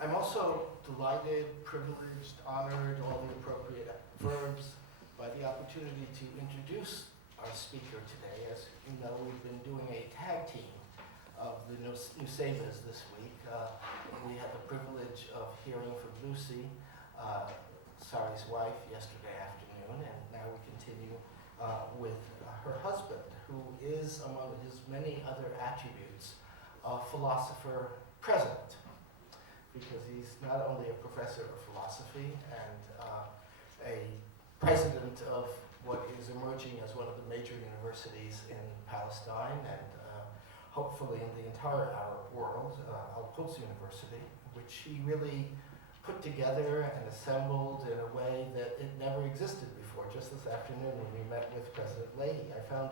I'm also delighted, privileged, honored, all the appropriate verbs, by the opportunity to introduce our speaker today. As you know, we've been doing a tag team of the Nusebas this week. We had the privilege of hearing from Lucy, Sari's wife, yesterday afternoon, and now we continue with her husband, who is, among his many other attributes, a philosopher present, because he's not only a professor of philosophy and a president of what is emerging as one of the major universities in Palestine and hopefully in the entire Arab world, Al-Quds University, which he really put together and assembled in a way that it never existed before. Just this afternoon when we met with President Leahy, I found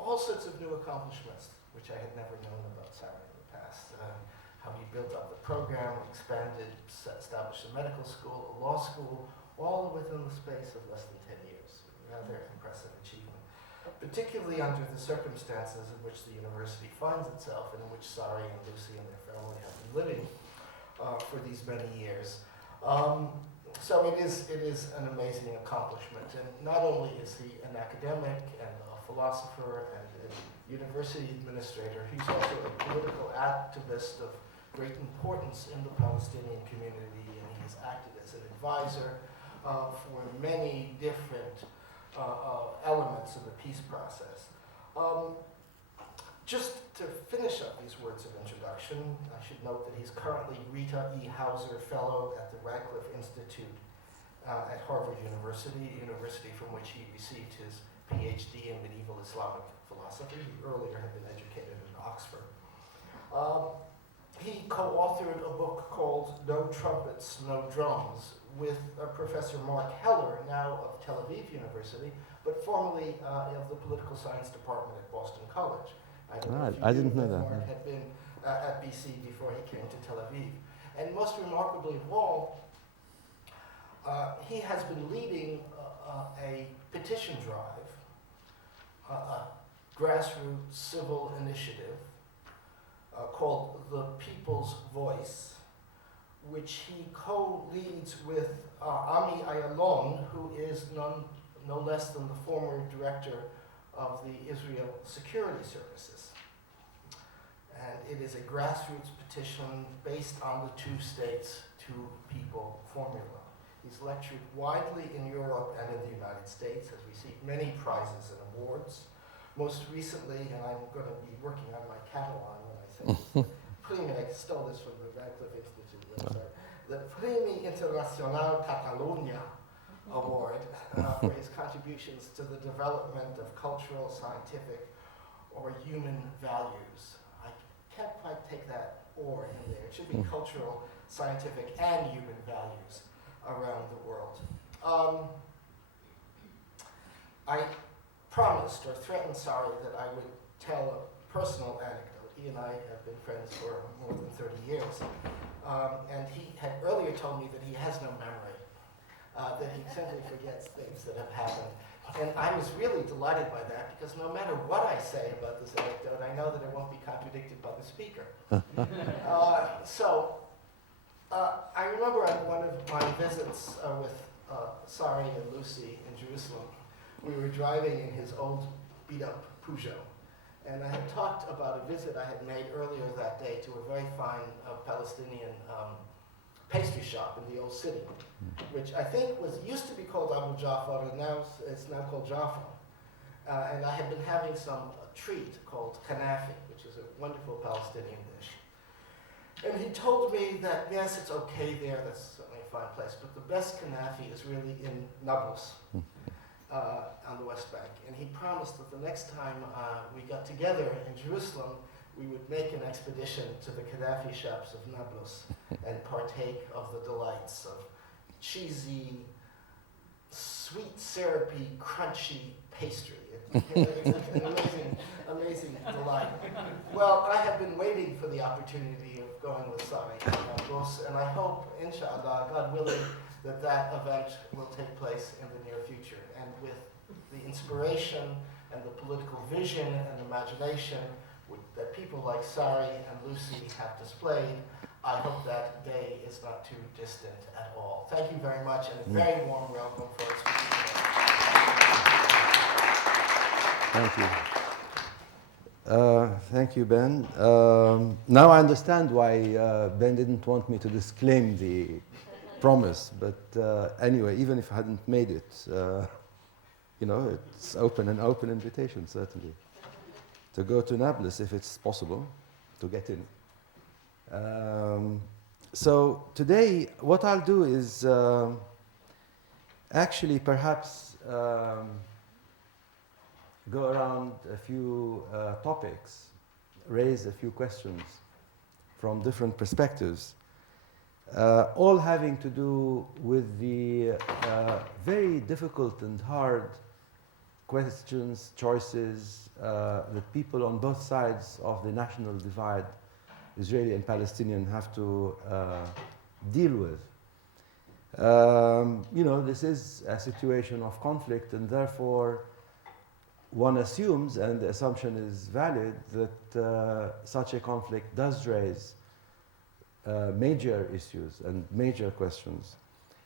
all sorts of new accomplishments which I had never known about Sarah in the past. How he built up the program, expanded, established a medical school, a law school, all within the space of less than 10 years. Rather impressive achievement, particularly under the circumstances in which the university finds itself and in which Sari and Lucy and their family have been living for these many years. So it is an amazing accomplishment. And not only is he an academic and a philosopher and a university administrator, he's also a political activist of great importance in the Palestinian community, and he's acted as an advisor for many different elements of the peace process. Just to finish up these words of introduction, I should note that he's currently Rita E. Hauser Fellow at the Radcliffe Institute at Harvard University, the university from which he received his PhD in medieval Islamic philosophy. He earlier had been educated in Oxford. He co-authored a book called No Trumpets, No Drums with Professor Mark Heller, now of Tel Aviv University, but formerly of the political science department at Boston College. I didn't know that. Mark had been at BC before he came to Tel Aviv. And most remarkably of all, he has been leading a petition drive, a grassroots civil initiative called The People's Voice, which he co-leads with Ami Ayalon, who is no less than the former director of the Israel Security Services. And it is a grassroots petition based on the two states, two people formula. He's lectured widely in Europe and in the United States, has received many prizes and awards. Most recently, and I'm going to be working on my Catalan when I say this, I stole this from the Radcliffe Institute website, the Premi Internacional Catalunya Award for his contributions to the development of cultural, scientific, or human values. I can't quite take that "or" in there. It should be cultural, scientific, and human values around the world. I promised or threatened Sari that I would tell a personal anecdote. He and I have been friends for more than 30 years. And he had earlier told me that he has no memory, that he simply forgets things that have happened. And I was really delighted by that, because no matter what I say about this anecdote, I know that it won't be contradicted by the speaker. I remember on one of my visits with Sari and Lucy in Jerusalem, we were driving in his old beat-up Peugeot. And I had talked about a visit I had made earlier that day to a very fine Palestinian pastry shop in the old city, which I think used to be called Abu Jafar, and now it's now called Jaffa. And I had been having some treat called kanafi, which is a wonderful Palestinian dish. And he told me that, yes, it's okay there, that's certainly a fine place, but the best kanafi is really in Nablus, on the West Bank. And he promised that the next time we got together in Jerusalem, we would make an expedition to the kanafi shops of Nablus and partake of the delights of cheesy, sweet, syrupy, crunchy pastry. It's an amazing delight. Well, I have been waiting for the opportunity of going with Sari to Nablus, and I hope, inshallah, God willing, that event will take place in the near future. And with the inspiration and the political vision and imagination that people like Sari and Lucy have displayed, I hope that day is not too distant at all. Thank you very much, and a very warm welcome for our speaker today. Thank you. Thank you, Ben. Now I understand why Ben didn't want me to disclaim the promise, but anyway, even if I hadn't made it, you know, it's an open invitation, certainly, to go to Nablus if it's possible to get in. So today, what I'll do is actually perhaps go around a few topics, raise a few questions from different perspectives, all having to do with the very difficult and hard questions, choices that people on both sides of the national divide, Israeli and Palestinian, have to deal with. You know, this is a situation of conflict, and therefore one assumes, and the assumption is valid, that such a conflict does raise major issues and major questions.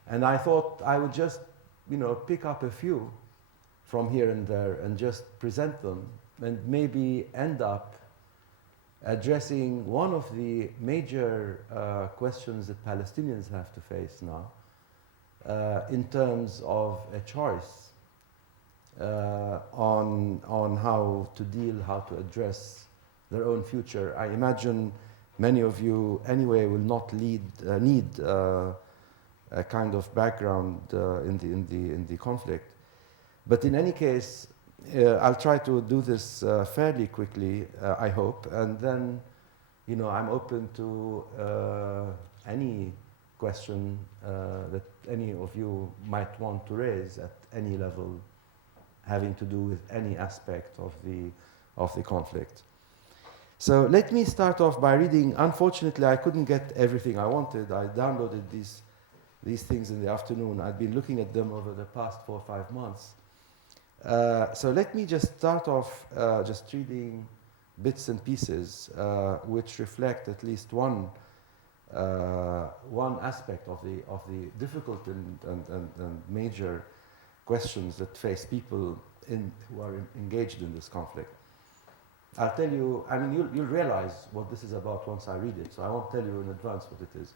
And I thought I would just, you know, pick up a few from here and there and just present them, and maybe end up addressing one of the major questions that Palestinians have to face now in terms of a choice on how to deal, how to address their own future. I imagine many of you anyway will not need a kind of background in the conflict. But in any case, I'll try to do this fairly quickly, I hope, and then, you know, I'm open to any question that any of you might want to raise at any level, having to do with any aspect of the conflict. So let me start off by reading. Unfortunately, I couldn't get everything I wanted. I downloaded these things in the afternoon. I'd been looking at them over the past 4 or 5 months. So let me just start off just reading bits and pieces which reflect at least one aspect of the difficult and major questions that face people who are engaged in this conflict. I'll tell you, I mean, you'll realize what this is about once I read it, so I won't tell you in advance what it is.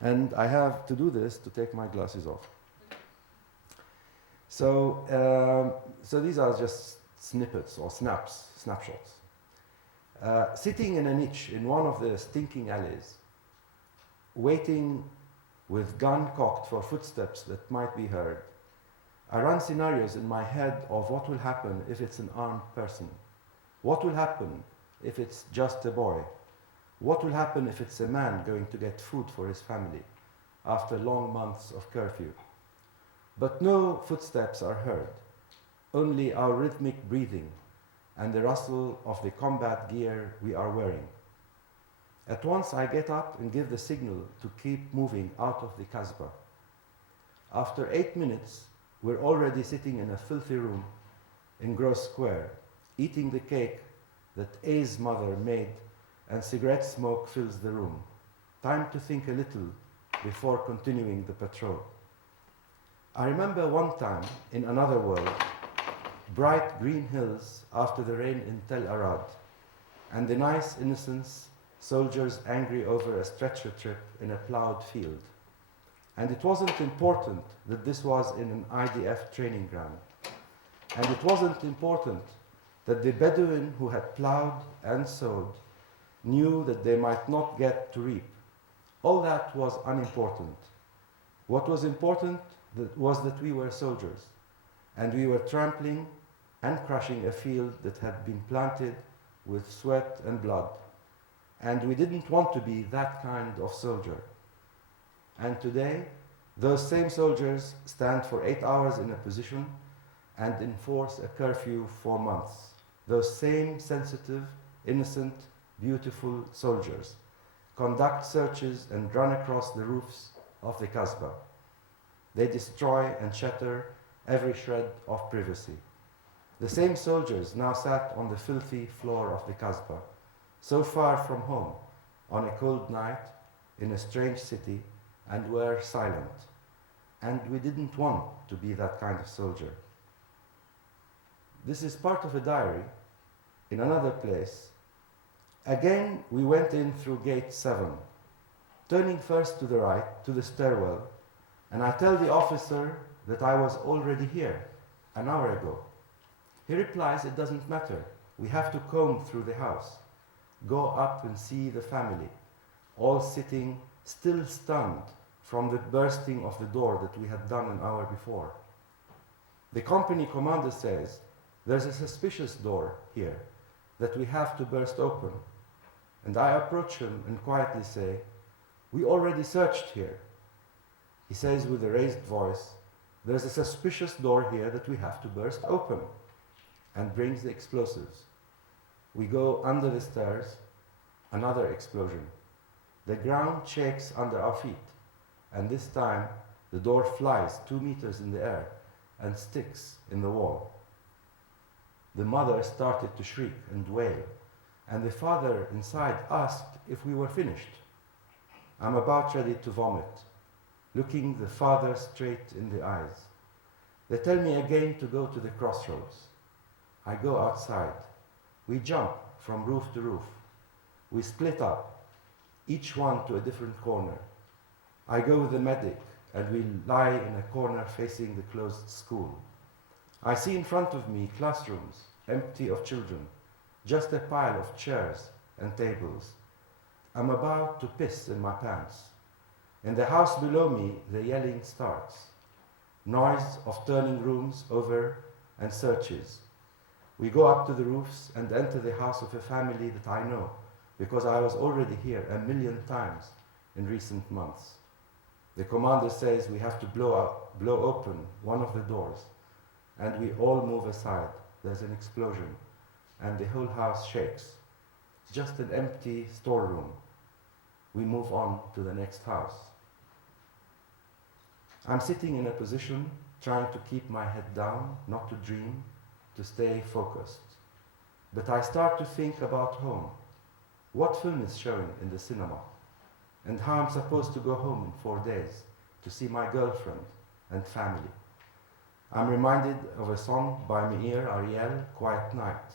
And I have to do this to take my glasses off. So, so these are just snippets or snapshots. Sitting in a niche in one of the stinking alleys, waiting with gun cocked for footsteps that might be heard, I run scenarios in my head of what will happen if it's an armed person. What will happen if it's just a boy? What will happen if it's a man going to get food for his family after long months of curfew? But no footsteps are heard, only our rhythmic breathing and the rustle of the combat gear we are wearing. At once I get up and give the signal to keep moving out of the Kasbah. After 8 minutes, we're already sitting in a filthy room in Gross Square, eating the cake that A's mother made, and cigarette smoke fills the room. Time to think a little before continuing the patrol. I remember one time in another world, bright green hills after the rain in Tel Arad, and the nice innocence, soldiers angry over a stretcher trip in a plowed field. And it wasn't important that this was in an IDF training ground. And it wasn't important that the Bedouin who had plowed and sowed knew that they might not get to reap. All that was unimportant. What was important was that we were soldiers, and we were trampling and crushing a field that had been planted with sweat and blood. And we didn't want to be that kind of soldier. And today, those same soldiers stand for 8 hours in a position and enforce a curfew for months. Those same sensitive, innocent, beautiful soldiers conduct searches and run across the roofs of the Kasbah. They destroy and shatter every shred of privacy. The same soldiers now sat on the filthy floor of the Kasbah, so far from home, on a cold night in a strange city and were silent. And we didn't want to be that kind of soldier. This is part of a diary. In another place, again we went in through gate 7, turning first to the right, to the stairwell, and I tell the officer that I was already here, an hour ago. He replies, it doesn't matter. We have to comb through the house, go up and see the family, all sitting still stunned from the bursting of the door that we had done an hour before. The company commander says, there's a suspicious door here that we have to burst open. And I approach him and quietly say, we already searched here. He says with a raised voice, there's a suspicious door here that we have to burst open, and brings the explosives. We go under the stairs, another explosion. The ground shakes under our feet, and this time the door flies 2 meters in the air and sticks in the wall. The mother started to shriek and wail, and the father inside asked if we were finished. I'm about ready to vomit, looking the father straight in the eyes. They tell me again to go to the crossroads. I go outside. We jump from roof to roof. We split up, each one to a different corner. I go with the medic, and we lie in a corner facing the closed school. I see in front of me classrooms, empty of children, just a pile of chairs and tables. I'm about to piss in my pants. In the house below me, the yelling starts. Noise of turning rooms over and searches. We go up to the roofs and enter the house of a family that I know, because I was already here 1,000,000 times in recent months. The commander says we have to blow open one of the doors, and we all move aside. There's an explosion, and the whole house shakes. It's just an empty storeroom. We move on to the next house. I'm sitting in a position, trying to keep my head down, not to dream, to stay focused. But I start to think about home. What film is showing in the cinema? And how I'm supposed to go home in 4 days to see my girlfriend and family. I'm reminded of a song by Meir Ariel, Quiet Night.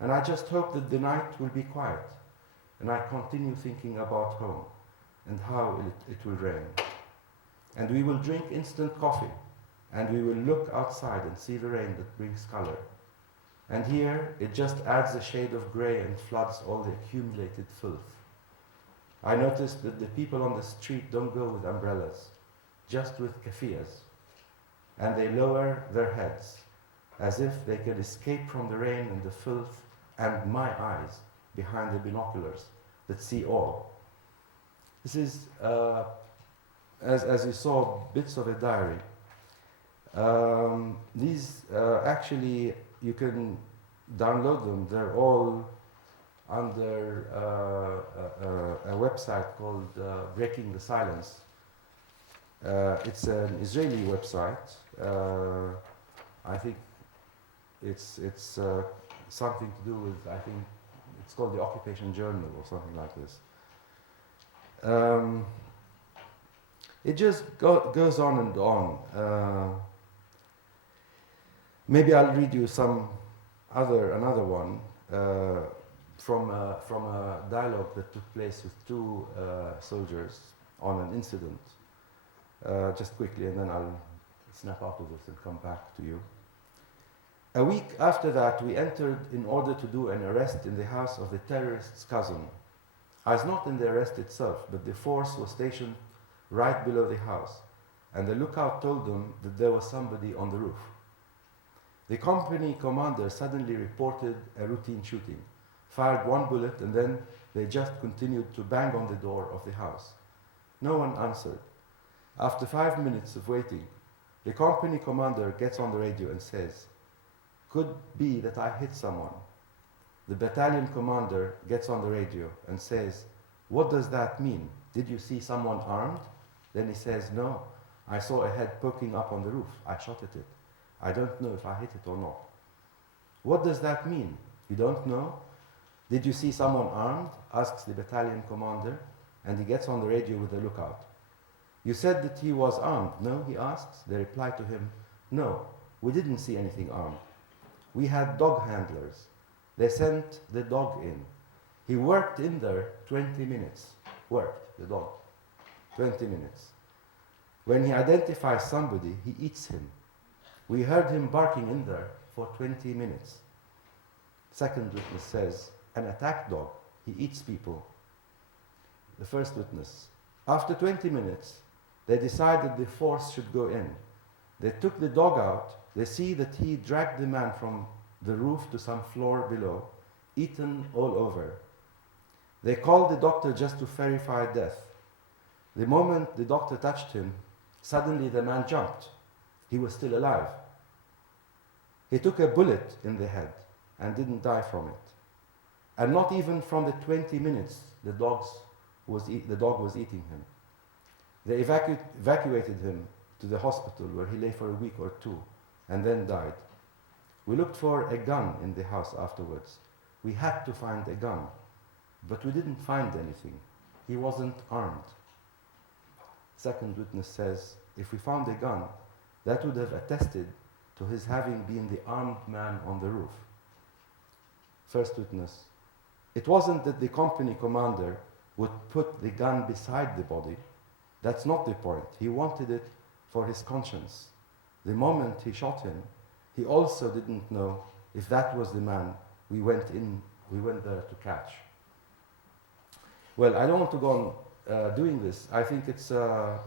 And I just hope that the night will be quiet. And I continue thinking about home and how it will rain. And we will drink instant coffee, and we will look outside and see the rain that brings color. And here, it just adds a shade of gray and floods all the accumulated filth. I noticed that the people on the street don't go with umbrellas, just with keffiyehs. And they lower their heads, as if they can escape from the rain and the filth and my eyes behind the binoculars that see all. This is, as you saw, bits of a diary. These actually, you can download them. They're all under a website called Breaking the Silence. It's an Israeli website. I think it's something to do with, I think it's called the Occupation Journal or something like this. It just goes on and on. Maybe I'll read you another one from a dialogue that took place with 2 soldiers on an incident. Just quickly, and then I'll snap out of this and come back to you. A week after that, we entered in order to do an arrest in the house of the terrorist's cousin. I was not in the arrest itself, but the force was stationed right below the house, and the lookout told them that there was somebody on the roof. The company commander suddenly reported a routine shooting, fired 1 bullet, and then they just continued to bang on the door of the house. No one answered. After 5 minutes of waiting, the company commander gets on the radio and says, "Could be that I hit someone." The battalion commander gets on the radio and says, "What does that mean? Did you see someone armed?" Then he says, "No, I saw a head poking up on the roof. I shot at it. I don't know if I hit it or not." "What does that mean? You don't know?" Did you see someone armed? Asks the battalion commander, and he gets on the radio with the lookout. You said that he was armed. No, he asks. They reply to him, no, we didn't see anything armed. We had dog handlers. They sent the dog in. He worked in there 20 minutes. Worked, the dog. 20 minutes. When he identifies somebody, he eats him. We heard him barking in there for 20 minutes. Second witness says, an attack dog, he eats people. The first witness, after 20 minutes, they decided the force should go in. They took the dog out. They see that he dragged the man from the roof to some floor below, eaten all over. They called the doctor just to verify death. The moment the doctor touched him, suddenly the man jumped. He was still alive. He took a bullet in the head and didn't die from it. And not even from the 20 minutes the dog was eating him. They evacuated him to the hospital where he lay for a week or two and then died. We looked for a gun in the house afterwards. We had to find a gun, but we didn't find anything. He wasn't armed. Second witness says, if we found a gun, that would have attested to his having been the armed man on the roof. First witness, it wasn't that the company commander would put the gun beside the body. That's not the point. He wanted it for his conscience. The moment he shot him, he also didn't know if that was the man we went there to catch. Well, I don't want to go on doing this. I think it's a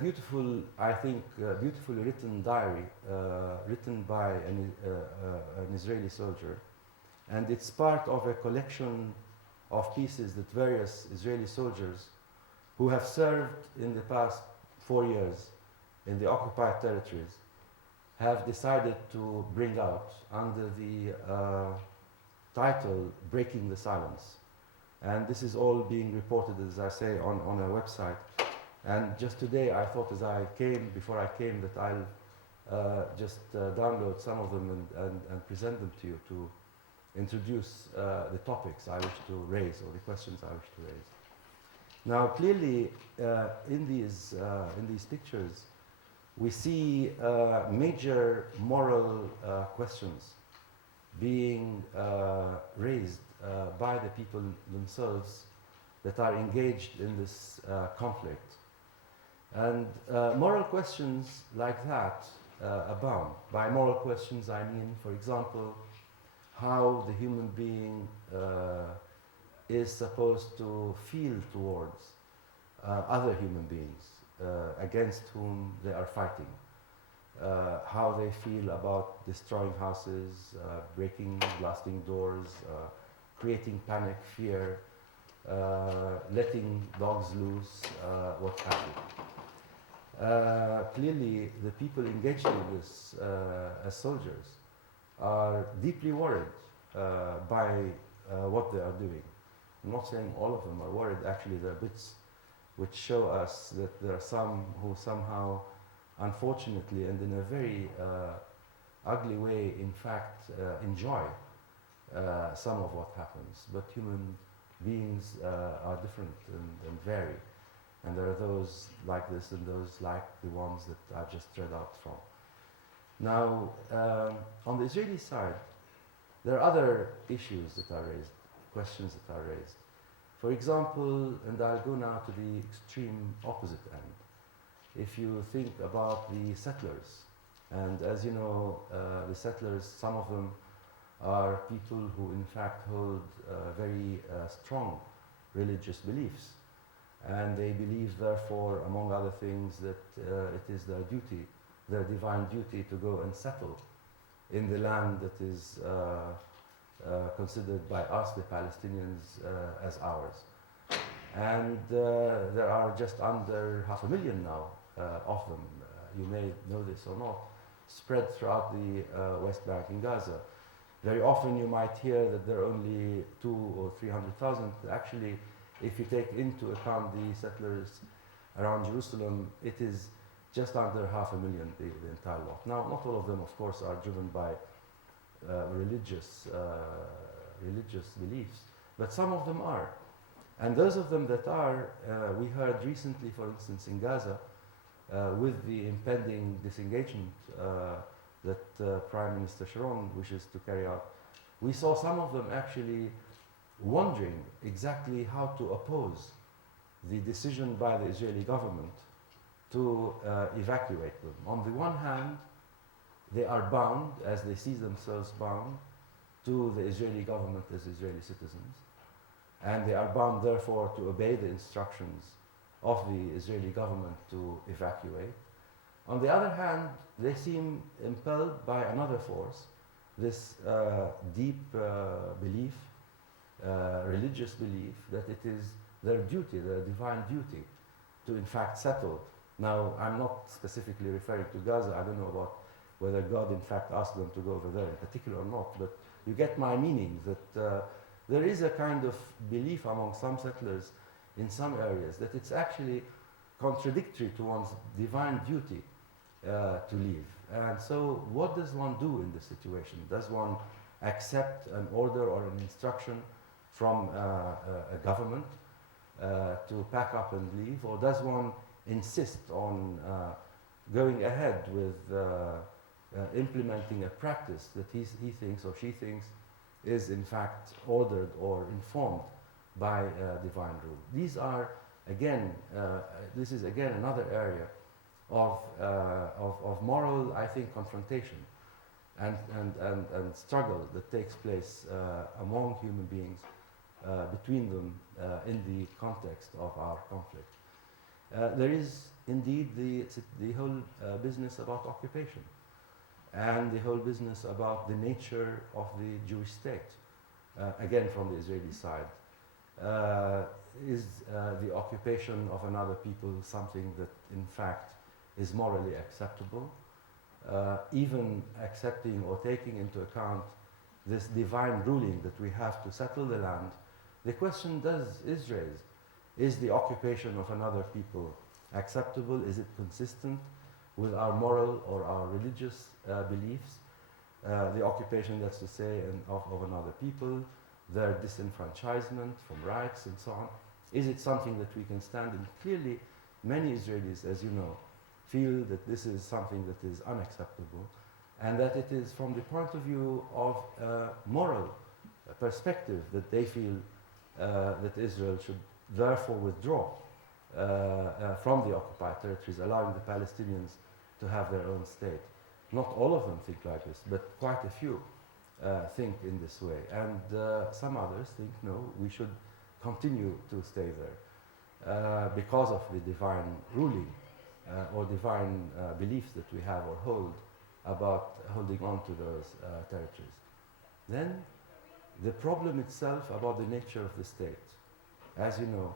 beautiful, beautifully written diary written by an Israeli soldier, and it's part of a collection of pieces that various Israeli soldiers who have served in the past 4 years in the occupied territories have decided to bring out under the title Breaking the Silence. And this is all being reported, as I say, on a website. And just today I thought before I came, that I'll just download some of them and present them to you to introduce the topics I wish to raise, or the questions I wish to raise. Now, clearly, in these pictures, we see major moral questions being raised by the people themselves that are engaged in this conflict. And moral questions like that abound. By moral questions, I mean, for example, how the human being is supposed to feel towards other human beings against whom they are fighting. How they feel about destroying houses, breaking, blasting doors, creating panic, fear, letting dogs loose, what have you. Clearly, the people engaged in this as soldiers are deeply worried by what they are doing. I'm not saying all of them are worried. Actually, there are bits which show us that there are some who somehow, unfortunately, and in a very ugly way, in fact, enjoy some of what happens. But human beings are different and vary. And there are those like this and those like the ones that I've just read out from. Now, on the Israeli side, there are other issues that are raised, questions that are raised. For example, and I'll go now to the extreme opposite end. If you think about the settlers, and as you know, the settlers, some of them are people who in fact hold very strong religious beliefs. And they believe, therefore, among other things, that it is their duty, their divine duty, to go and settle in the land that is considered by us, the Palestinians, as ours. And there are just under 500,000 now of them, you may know this or not, spread throughout the West Bank and Gaza. Very often you might hear that there are only 200,000 or 300,000. Actually, if you take into account the settlers around Jerusalem, it is just under 500,000, the entire lot. Now, not all of them, of course, are driven by religious religious beliefs, but some of them are. And those of them that are, we heard recently, for instance, in Gaza, with the impending disengagement that Prime Minister Sharon wishes to carry out, we saw some of them actually wondering exactly how to oppose the decision by the Israeli government to evacuate them. On the one hand, they are bound, as they see themselves bound, to the Israeli government as Israeli citizens, and they are bound therefore to obey the instructions of the Israeli government to evacuate. On the other hand, they seem impelled by another force, this deep belief, religious belief, that it is their duty, their divine duty, to in fact settle. Now, I'm not specifically referring to Gaza. I don't know about whether God in fact asked them to go over there in particular or not, but you get my meaning, that there is a kind of belief among some settlers in some areas that it's actually contradictory to one's divine duty to leave. And so what does one do in this situation? Does one accept an order or an instruction from a government to pack up and leave, or does one insist on going ahead with implementing a practice that he thinks or she thinks is in fact ordered or informed by divine rule? These are again, this is again another area of moral, I think, confrontation and struggle that takes place among human beings, between them, in the context of our conflict. There is indeed the whole business about occupation, and the whole business about the nature of the Jewish state, again from the Israeli side. Is the occupation of another people something that in fact is morally acceptable? Even accepting or taking into account this divine ruling that we have to settle the land, the question is raised, is the occupation of another people acceptable? Is it consistent with our moral or our religious beliefs? The occupation, that's to say, of another people, their disenfranchisement from rights and so on. Is it something that we can stand in? Clearly, many Israelis, as you know, feel that this is something that is unacceptable, and that it is from the point of view of moral perspective that they feel that Israel should therefore withdraw from the occupied territories, allowing the Palestinians to have their own state. Not all of them think like this, but quite a few think in this way. And some others think, no, we should continue to stay there because of the divine ruling or divine beliefs that we have or hold about holding on to those territories. Then the problem itself about the nature of the state. As you know,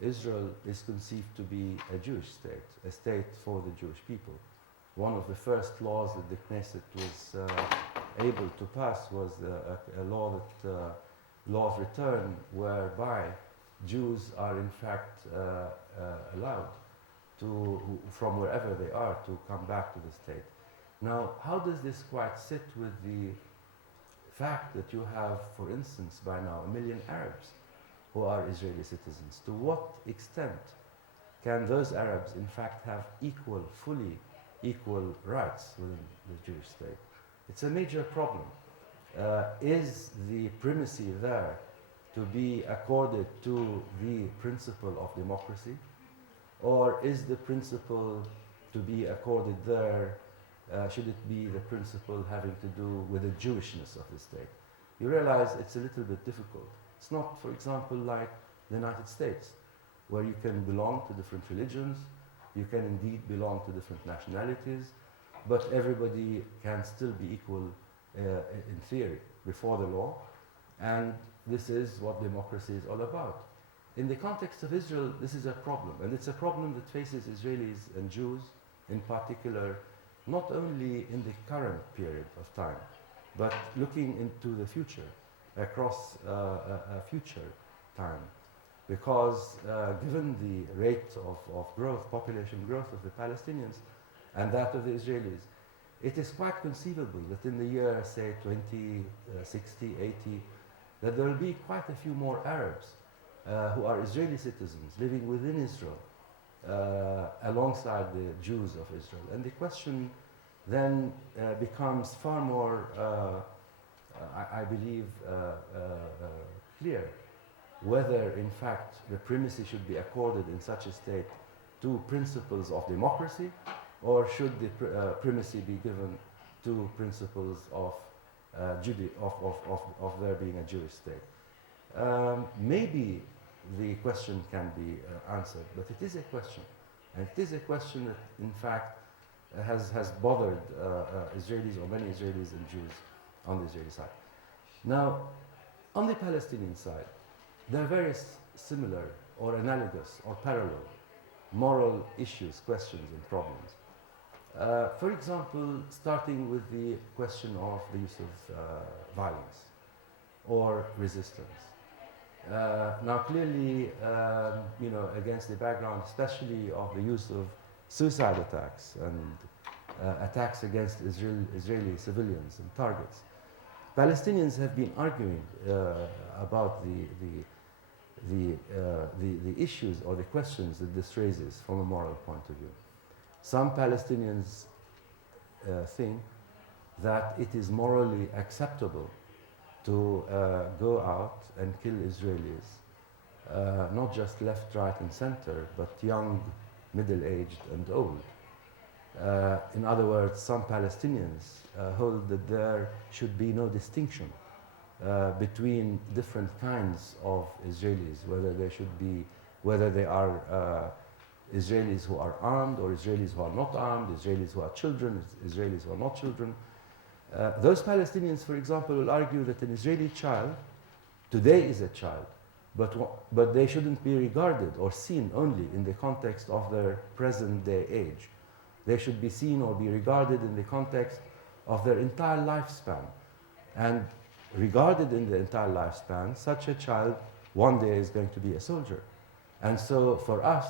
Israel is conceived to be a Jewish state, a state for the Jewish people. One of the first laws that the Knesset was able to pass was a law that law of return, whereby Jews are in fact allowed to, from wherever they are, to come back to the state. Now, how does this quite sit with the fact that you have, for instance, by now 1 million Arabs who are Israeli citizens? To what extent can those Arabs in fact have fully equal rights within the Jewish state? It's a major problem. Is the primacy there to be accorded to the principle of democracy, or is the principle to be accorded there, should it be the principle having to do with the Jewishness of the state? You realize it's a little bit difficult. It's not, for example, like the United States, where you can belong to different religions, you can indeed belong to different nationalities, but everybody can still be equal in theory before the law, and this is what democracy is all about. In the context of Israel, this is a problem, and it's a problem that faces Israelis and Jews in particular, not only in the current period of time, but looking into the future, across a future time. Because given the rate of growth, population growth of the Palestinians and that of the Israelis, it is quite conceivable that in the year, say, 2060, 80, that there will be quite a few more Arabs who are Israeli citizens living within Israel alongside the Jews of Israel. And the question then becomes far more, I believe, clear, whether in fact the primacy should be accorded in such a state to principles of democracy, or should the primacy be given to principles of there being a Jewish state. Maybe the question can be answered, but it is a question. And it is a question that, in fact, has bothered Israelis, or many Israelis and Jews on the Israeli side. Now, on the Palestinian side, there are various similar or analogous or parallel moral issues, questions, and problems. For example, starting with the question of the use of violence or resistance. Now, clearly, against the background, especially of the use of suicide attacks and attacks against Israeli civilians and targets, Palestinians have been arguing about the issues or the questions that this raises from a moral point of view. Some Palestinians think that it is morally acceptable to go out and kill Israelis, not just left, right, and center, but young, middle-aged, and old. In other words, some Palestinians hold that there should be no distinction between different kinds of Israelis, whether they are Israelis who are armed, or Israelis who are not armed, Israelis who are children, Israelis who are not children. Those Palestinians, for example, will argue that an Israeli child today is a child, but they shouldn't be regarded or seen only in the context of their present-day age. They should be seen or be regarded in the context of their entire lifespan. And regarded in the entire lifespan, such a child one day is going to be a soldier. And so for us,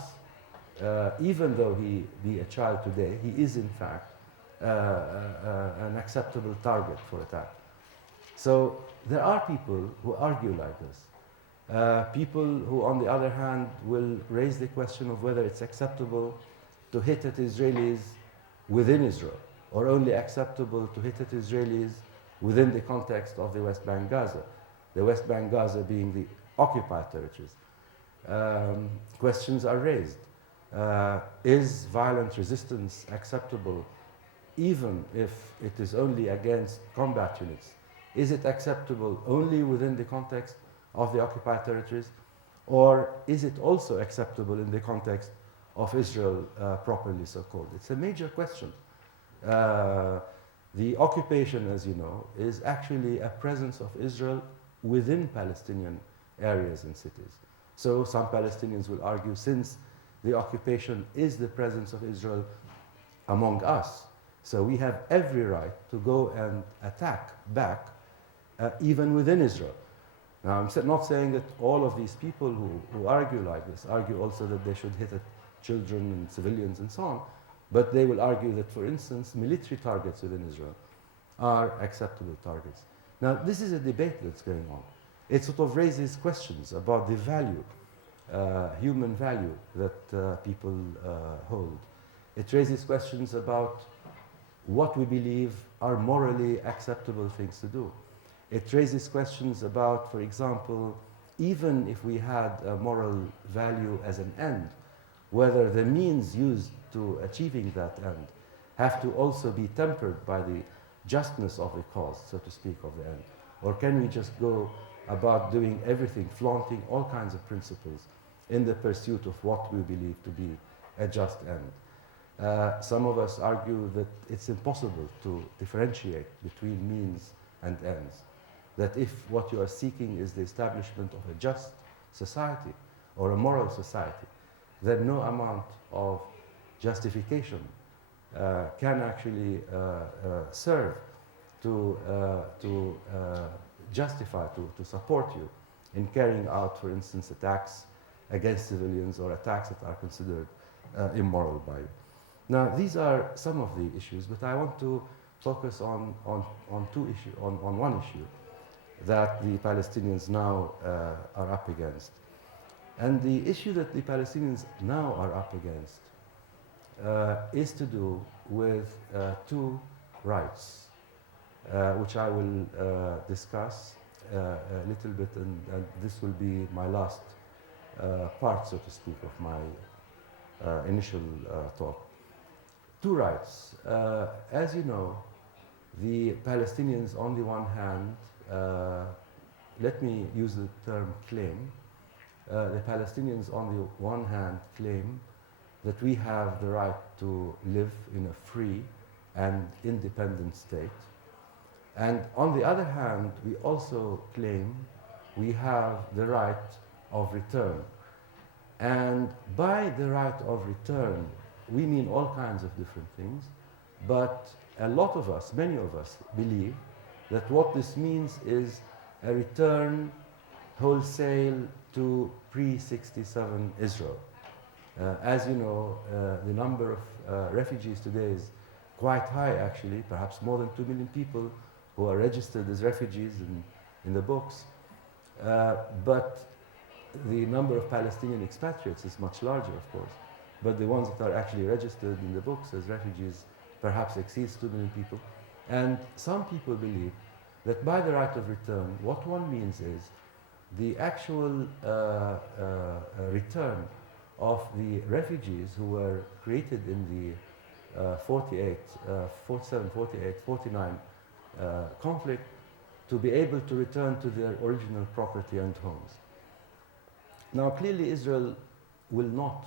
even though he be a child today, he is in fact an acceptable target for attack. So there are people who argue like this. People who, on the other hand, will raise the question of whether it's acceptable to hit at Israelis within Israel, or only acceptable to hit at Israelis within the context of the West Bank Gaza, the West Bank Gaza being the occupied territories. Questions are raised. Is violent resistance acceptable even if it is only against combat units? Is it acceptable only within the context of the occupied territories? Or is it also acceptable in the context of Israel properly so-called? It's a major question. The occupation, as you know, is actually a presence of Israel within Palestinian areas and cities. So some Palestinians will argue, since the occupation is the presence of Israel among us, so we have every right to go and attack back, even within Israel. Now, I'm not saying that all of these people who argue like this argue also that they should hit at children and civilians and so on, but they will argue that, for instance, military targets within Israel are acceptable targets. Now, this is a debate that's going on. It sort of raises questions about the value, human value, that people hold. It raises questions about what we believe are morally acceptable things to do. It raises questions about, for example, even if we had a moral value as an end, whether the means used to achieving that end have to also be tempered by the justness of the cause, so to speak, of the end. Or can we just go about doing everything, flaunting all kinds of principles in the pursuit of what we believe to be a just end? Some of us argue that it's impossible to differentiate between means and ends. That if what you are seeking is the establishment of a just society or a moral society, then no amount of justification can actually serve to justify, to support you in carrying out, for instance, attacks against civilians or attacks that are considered immoral by you. Now, these are some of the issues, but I want to focus on one issue, that the Palestinians now are up against. And the issue that the Palestinians now are up against is to do with two rights, which I will discuss a little bit, and this will be my last part, so to speak, of my initial talk. Two rights. As you know, the Palestinians, on the one hand, let me use the term claim. The Palestinians, on the one hand, claim that we have the right to live in a free and independent state. And on the other hand, we also claim we have the right of return. And by the right of return, we mean all kinds of different things, but a lot of us, many of us, believe that what this means is a return wholesale to pre-67 Israel. As you know, the number of refugees today is quite high, actually, perhaps more than 2 million people who are registered as refugees in the books. But the number of Palestinian expatriates is much larger, of course. But the ones that are actually registered in the books as refugees perhaps exceeds 2 million people. And some people believe that by the right of return, what one means is the actual return of the refugees who were created in the 47, 48, 49 conflict to be able to return to their original property and homes. Now, clearly, Israel will not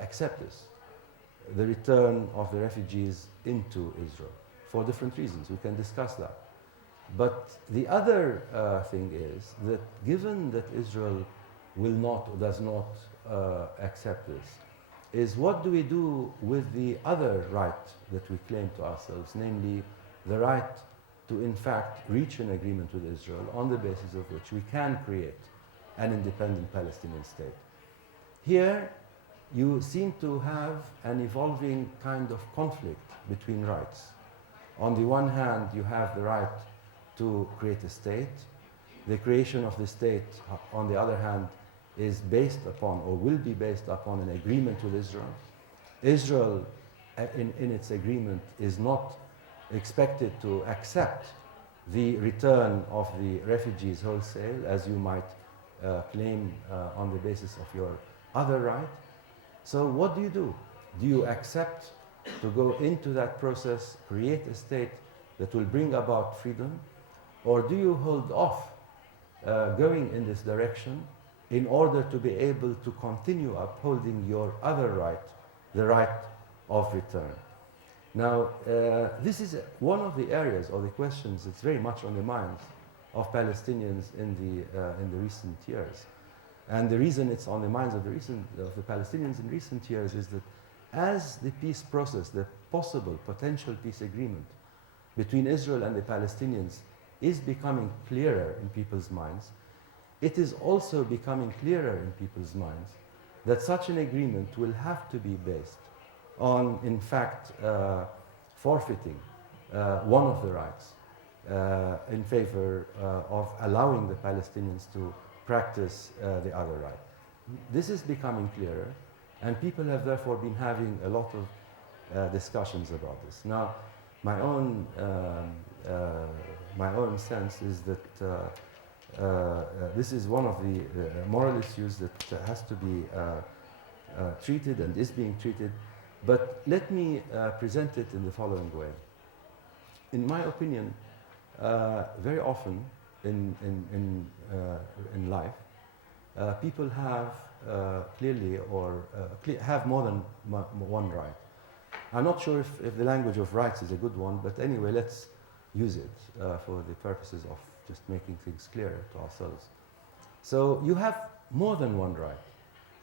accept this, the return of the refugees into Israel, for different reasons. We can discuss that. But the other thing is that given that Israel will not or does not accept this, is what do we do with the other right that we claim to ourselves, namely the right to, in fact, reach an agreement with Israel on the basis of which we can create an independent Palestinian state. Here, you seem to have an evolving kind of conflict between rights. On the one hand, you have the right to create a state. The creation of the state, on the other hand, is based upon, or will be based upon, an agreement with Israel. Israel, in its agreement, is not expected to accept the return of the refugees wholesale, as you might claim on the basis of your other right. So what do? Do you accept to go into that process, create a state that will bring about freedom, or do you hold off going in this direction in order to be able to continue upholding your other right, the right of return? Now, this is one of the areas or the questions that's very much on the minds of Palestinians in the recent years. And the reason it's on the minds of the Palestinians in recent years is that as the peace process, the possible potential peace agreement between Israel and the Palestinians is becoming clearer in people's minds, it is also becoming clearer in people's minds that such an agreement will have to be based on, in fact, forfeiting one of the rights in favor of allowing the Palestinians to practice the other right. This is becoming clearer, and people have therefore been having a lot of discussions about this. Now, my own sense is that this is one of the moral issues that has to be treated and is being treated. But let me present it in the following way. In my opinion, very often in life, people have clearly or have more than one right. I'm not sure if the language of rights is a good one, but anyway, let's use it for the purposes of just making things clearer to ourselves. So you have more than one right.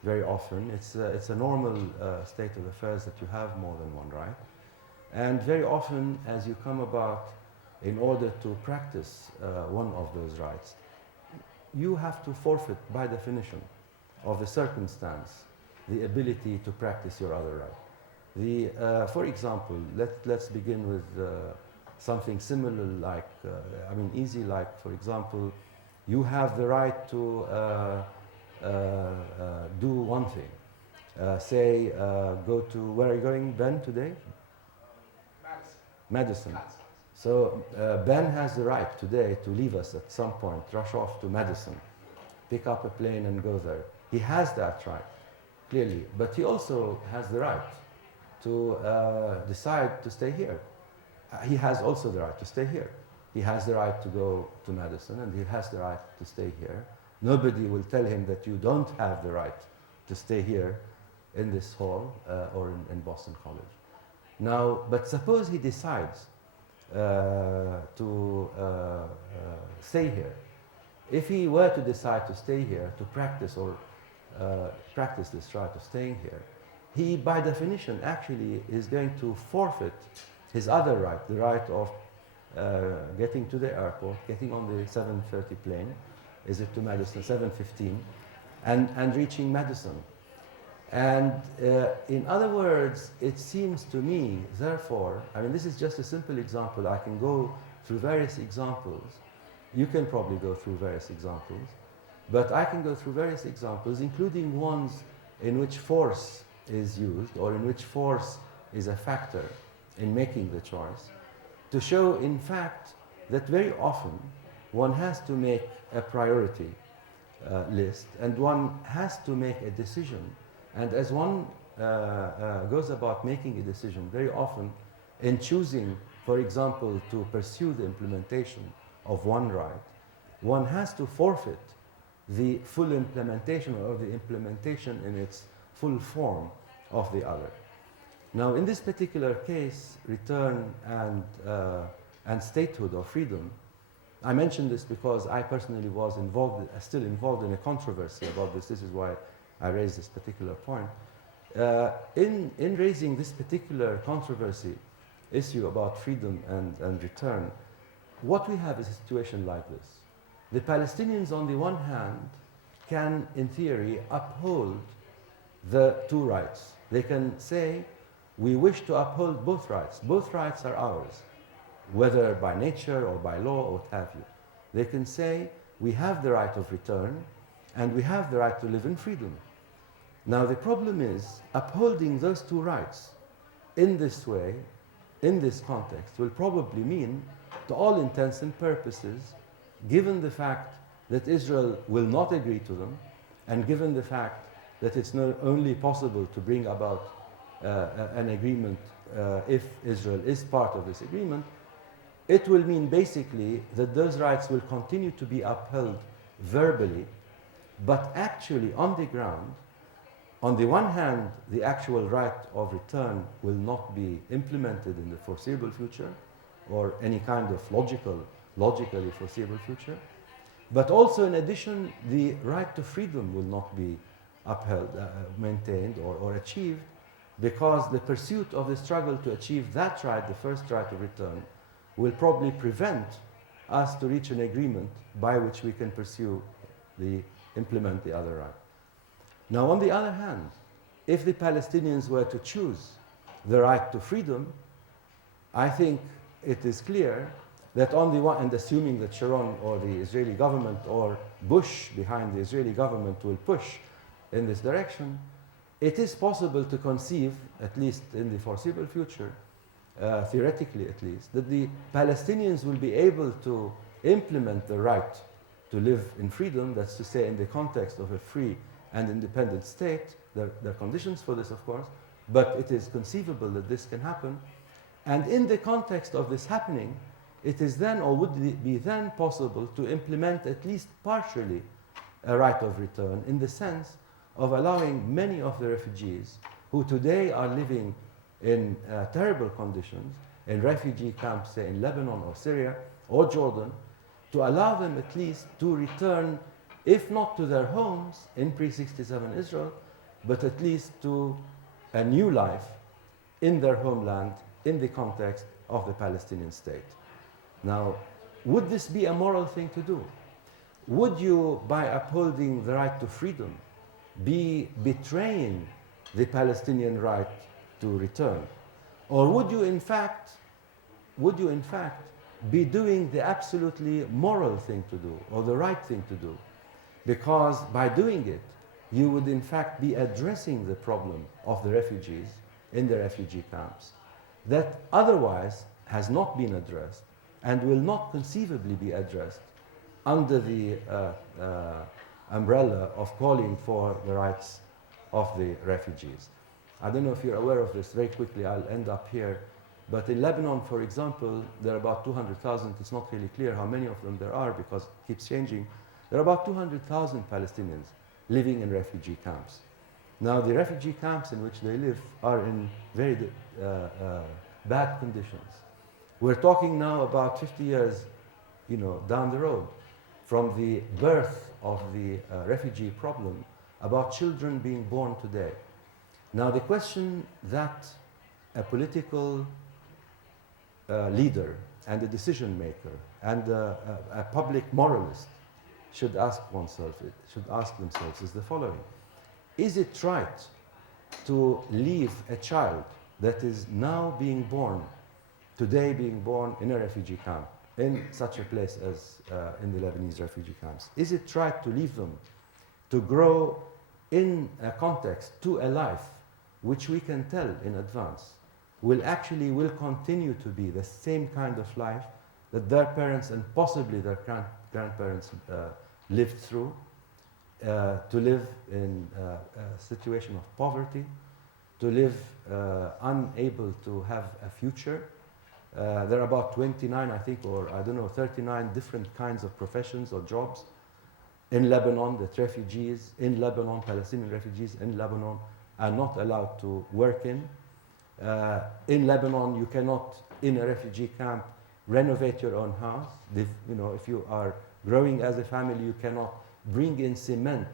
Very often, it's a normal state of affairs that you have more than one right. And very often, as you come about in order to practice one of those rights, you have to forfeit, by definition of the circumstance, the ability to practice your other right. For example, let's begin with something similar like, easy like, for example, you have the right to do one thing. Say, go to, where are you going, Ben, today? Madison. So Ben has the right today to leave us at some point, rush off to Madison, pick up a plane and go there. He has that right, clearly, but he also has the right to decide to stay here. He has also the right to stay here. He has the right to go to Madison, and he has the right to stay here. Nobody will tell him that you don't have the right to stay here in this hall or in Boston College. Now, but suppose he decides to stay here. If he were to decide to stay here to practice or practice this right of staying here, he, by definition, actually is going to forfeit his other right, the right of getting to the airport, getting on the 7:30 plane, is it to Madison, 7:15, and reaching Madison. And in other words, it seems to me, therefore, this is just a simple example. I can go through various examples. You can probably go through various examples. But I can go through various examples, including ones in which force is used or in which force is a factor in making the choice, to show, in fact, that very often one has to make a priority list and one has to make a decision. And as one goes about making a decision, very often in choosing, for example, to pursue the implementation of one right, one has to forfeit the full implementation or the implementation in its full form of the other. Now, in this particular case, return and statehood or freedom, I mention this because I personally was involved, still involved in a controversy about this. This is why I raised this particular point. In raising this particular controversy issue about freedom and return, what we have is a situation like this. The Palestinians, on the one hand, can, in theory, uphold the two rights. They can say, we wish to uphold both rights. Both rights are ours, whether by nature or by law or what have you. They can say, we have the right of return, and we have the right to live in freedom. Now, the problem is, upholding those two rights in this way, in this context, will probably mean, to all intents and purposes, given the fact that Israel will not agree to them, and given the fact that it's not only possible to bring about an agreement if Israel is part of this agreement, it will mean basically that those rights will continue to be upheld verbally, but actually on the ground, on the one hand, the actual right of return will not be implemented in the foreseeable future, or any kind of logically foreseeable future. But also, in addition, the right to freedom will not be upheld, maintained, or achieved, because the pursuit of the struggle to achieve that right, the first right of return, will probably prevent us to reach an agreement by which we can implement the other right. Now, on the other hand, if the Palestinians were to choose the right to freedom, I think it is clear that on the one, and assuming that Sharon or the Israeli government or Bush behind the Israeli government will push in this direction, it is possible to conceive, at least in the foreseeable future, theoretically at least, that the Palestinians will be able to implement the right to live in freedom, that's to say in the context of a free and independent state. There are conditions for this, of course, but it is conceivable that this can happen. And in the context of this happening, it is then, or would be then, possible to implement at least partially a right of return, in the sense of allowing many of the refugees who today are living in terrible conditions in refugee camps, say in Lebanon or Syria or Jordan, to allow them at least to return, if not to their homes in pre-67 Israel, but at least to a new life in their homeland in the context of the Palestinian state. Now, would this be a moral thing to do? Would you, by upholding the right to freedom, be betraying the Palestinian right to return? Or would you, in fact, would you in fact be doing the absolutely moral thing to do or the right thing to do? Because by doing it, you would in fact be addressing the problem of the refugees in the refugee camps that otherwise has not been addressed and will not conceivably be addressed under the umbrella of calling for the rights of the refugees. I don't know if you're aware of this. Very quickly, I'll end up here. But in Lebanon, for example, there are about 200,000. It's not really clear how many of them there are because it keeps changing. There are about 200,000 Palestinians living in refugee camps. Now, the refugee camps in which they live are in very bad conditions. We're talking now about 50 years, down the road from the birth of the refugee problem, about children being born today. Now, the question that a political leader and a decision maker and a public moralist should ask themselves is the following. Is it right to leave a child that is now being born, today being born in a refugee camp, in such a place as in the Lebanese refugee camps? Is it right to leave them to grow in a context to a life which we can tell in advance will continue to be the same kind of life that their parents and possibly their grandparents lived through, to live in a situation of poverty, to live unable to have a future? There are about 29, I think, or I don't know, 39 different kinds of professions or jobs in Lebanon that refugees in Lebanon, Palestinian refugees in Lebanon, are not allowed to work in. In Lebanon, you cannot, in a refugee camp, renovate your own house. If you are growing as a family, you cannot bring in cement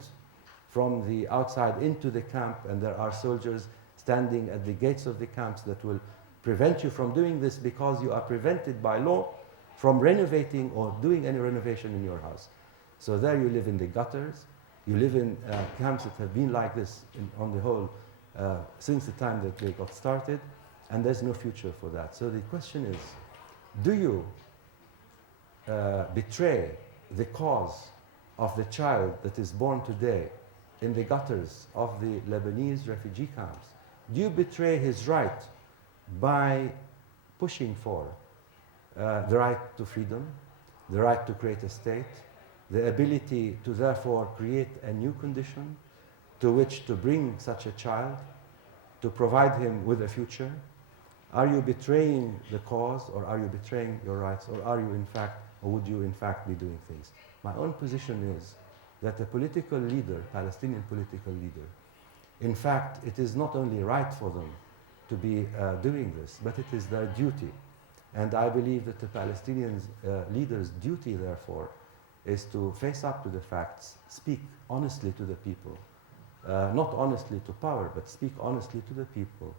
from the outside into the camp, and there are soldiers standing at the gates of the camps that will prevent you from doing this because you are prevented by law from renovating or doing any renovation in your house. So there you live in the gutters. You live in camps that have been like this on the whole since the time that they got started, and there's no future for that. So the question is, do you betray the cause of the child that is born today in the gutters of the Lebanese refugee camps? Do you betray his right by pushing for the right to freedom, the right to create a state, the ability to therefore create a new condition to which to bring such a child, to provide him with a future? Are you betraying the cause, or are you betraying your rights, or would you in fact be doing things? My own position is that a political leader, Palestinian political leader, in fact, it is not only right for them to be doing this, but it is their duty. And I believe that the Palestinian leader's duty, therefore, is to face up to the facts, speak honestly to the people, not honestly to power, but speak honestly to the people,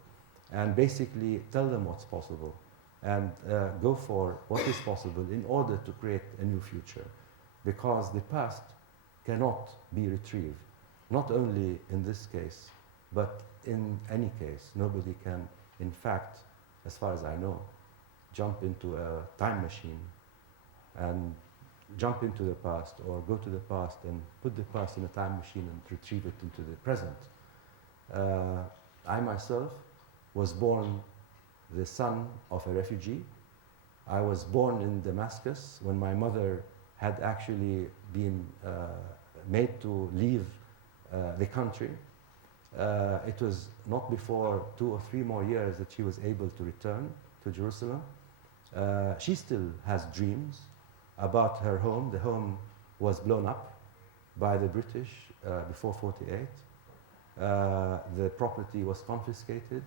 and basically tell them what's possible, and go for what is possible in order to create a new future. Because the past cannot be retrieved, not only in this case, but in any case. Nobody can, in fact, as far as I know, jump into a time machine and jump into the past, or go to the past and put the past in a time machine and retrieve it into the present. I myself was born the son of a refugee. I was born in Damascus when my mother had actually been made to leave the country. It was not before 2 or 3 more years that she was able to return to Jerusalem. She still has dreams about her home. The home was blown up by the British before '48. The property was confiscated.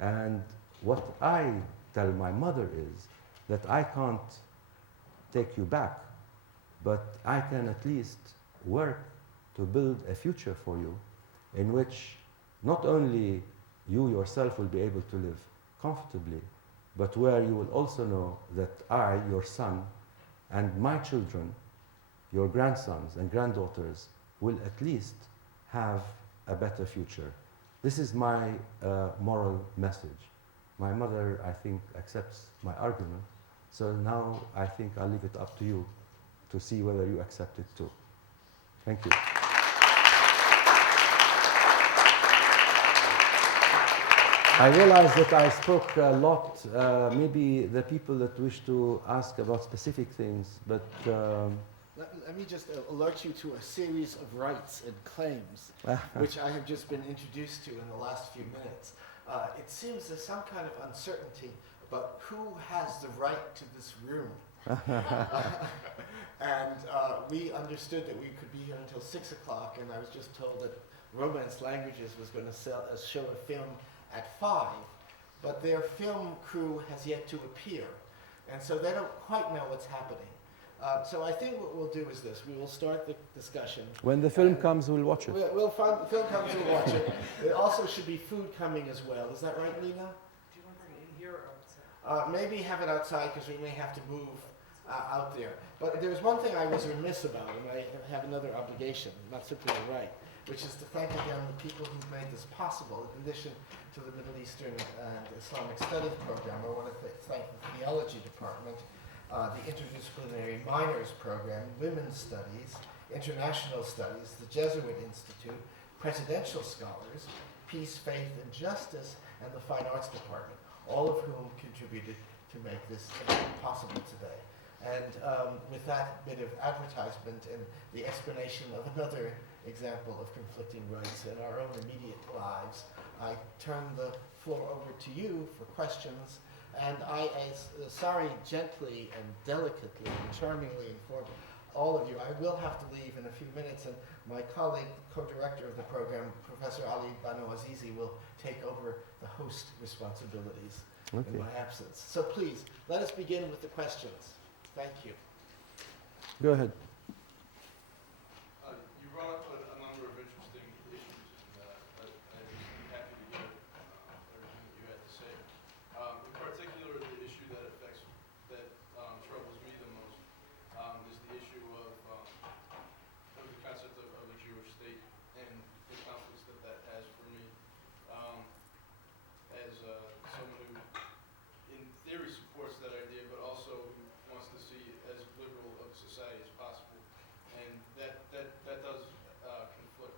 And what I tell my mother is that I can't take you back, but I can at least work to build a future for you in which not only you yourself will be able to live comfortably, but where you will also know that I, your son, and my children, your grandsons and granddaughters, will at least have a better future. This is my moral message. My mother, I think, accepts my argument, So now I think I'll leave it up to you to see whether you accept it too. Thank you. I realize that I spoke a lot. Maybe the people that wish to ask about specific things, but Let me just alert you to a series of rights and claims, which I have just been introduced to in the last few minutes. It seems there's some kind of uncertainty about who has the right to this room. And we understood that we could be here until 6 o'clock, and I was just told that Romance Languages was going to show a film at 5, but their film crew has yet to appear, and so they don't quite know what's happening. So I think what we'll do is this: we will start the discussion. when the film comes, we'll watch it. We'll find the film comes, we'll watch it. There also should be food coming as well. Is that right, Lena? Do you want to bring it in here or outside? Maybe have it outside because we may have to move out there. But there's one thing I was remiss about, and I have another obligation, not simply a right, which is to thank again the people who've made this possible. In addition to the Middle Eastern and Islamic Studies program, I want to thank the Theology Department, the Interdisciplinary Minors Program, Women's Studies, International Studies, the Jesuit Institute, Presidential Scholars, Peace, Faith, and Justice, and the Fine Arts Department, all of whom contributed to make this possible today. And with that bit of advertisement and the explanation of another example of conflicting rights in our own immediate lives, I turn the floor over to you for questions. And I, sorry, gently and delicately and charmingly inform all of you, I will have to leave in a few minutes, and my colleague, co-director of the program, Professor Ali Banu Azizi, will take over the host responsibilities in my absence. So please, let us begin with the questions. Thank you. Go ahead. You brought up a number of interesting issues, and I was happy to hear everything that you had to say. In particular, the issue that troubles me the most is the issue of the concept of a Jewish state and the conflicts that has for me as someone who, in theory, supports that idea, but also wants to see as liberal of a society as possible, and that does conflict.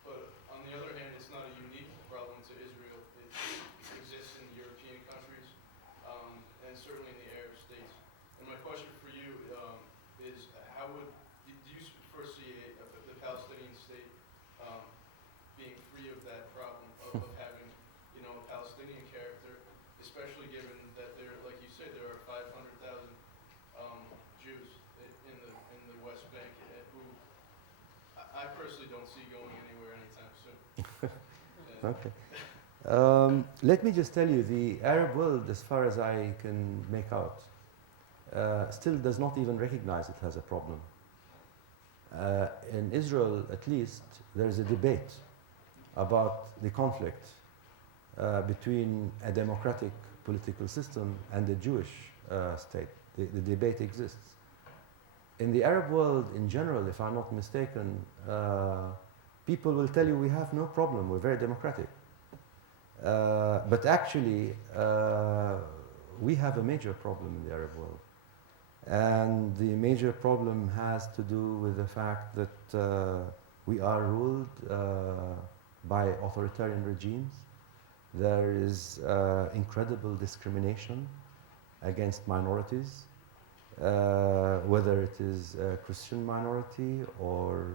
But on the other hand, it's not a unique problem to Israel. It exists in European countries, and certainly in the Arab states. And my question for you is, how do you foresee the Palestinian state being free of that problem of having, a Palestinian character, especially given that there, like you said, there are 500,000 Jews in the West Bank who I personally don't see going anywhere anytime soon. Okay. Let me just tell you, the Arab world, as far as I can make out, still does not even recognize it as a problem. In Israel, at least, there is a debate about the conflict between a democratic political system and a Jewish state. The debate exists. In the Arab world in general, if I'm not mistaken, people will tell you we have no problem, we're very democratic. But actually, we have a major problem in the Arab world. And the major problem has to do with the fact that we are ruled by authoritarian regimes. There is incredible discrimination against minorities, whether it is a Christian minority or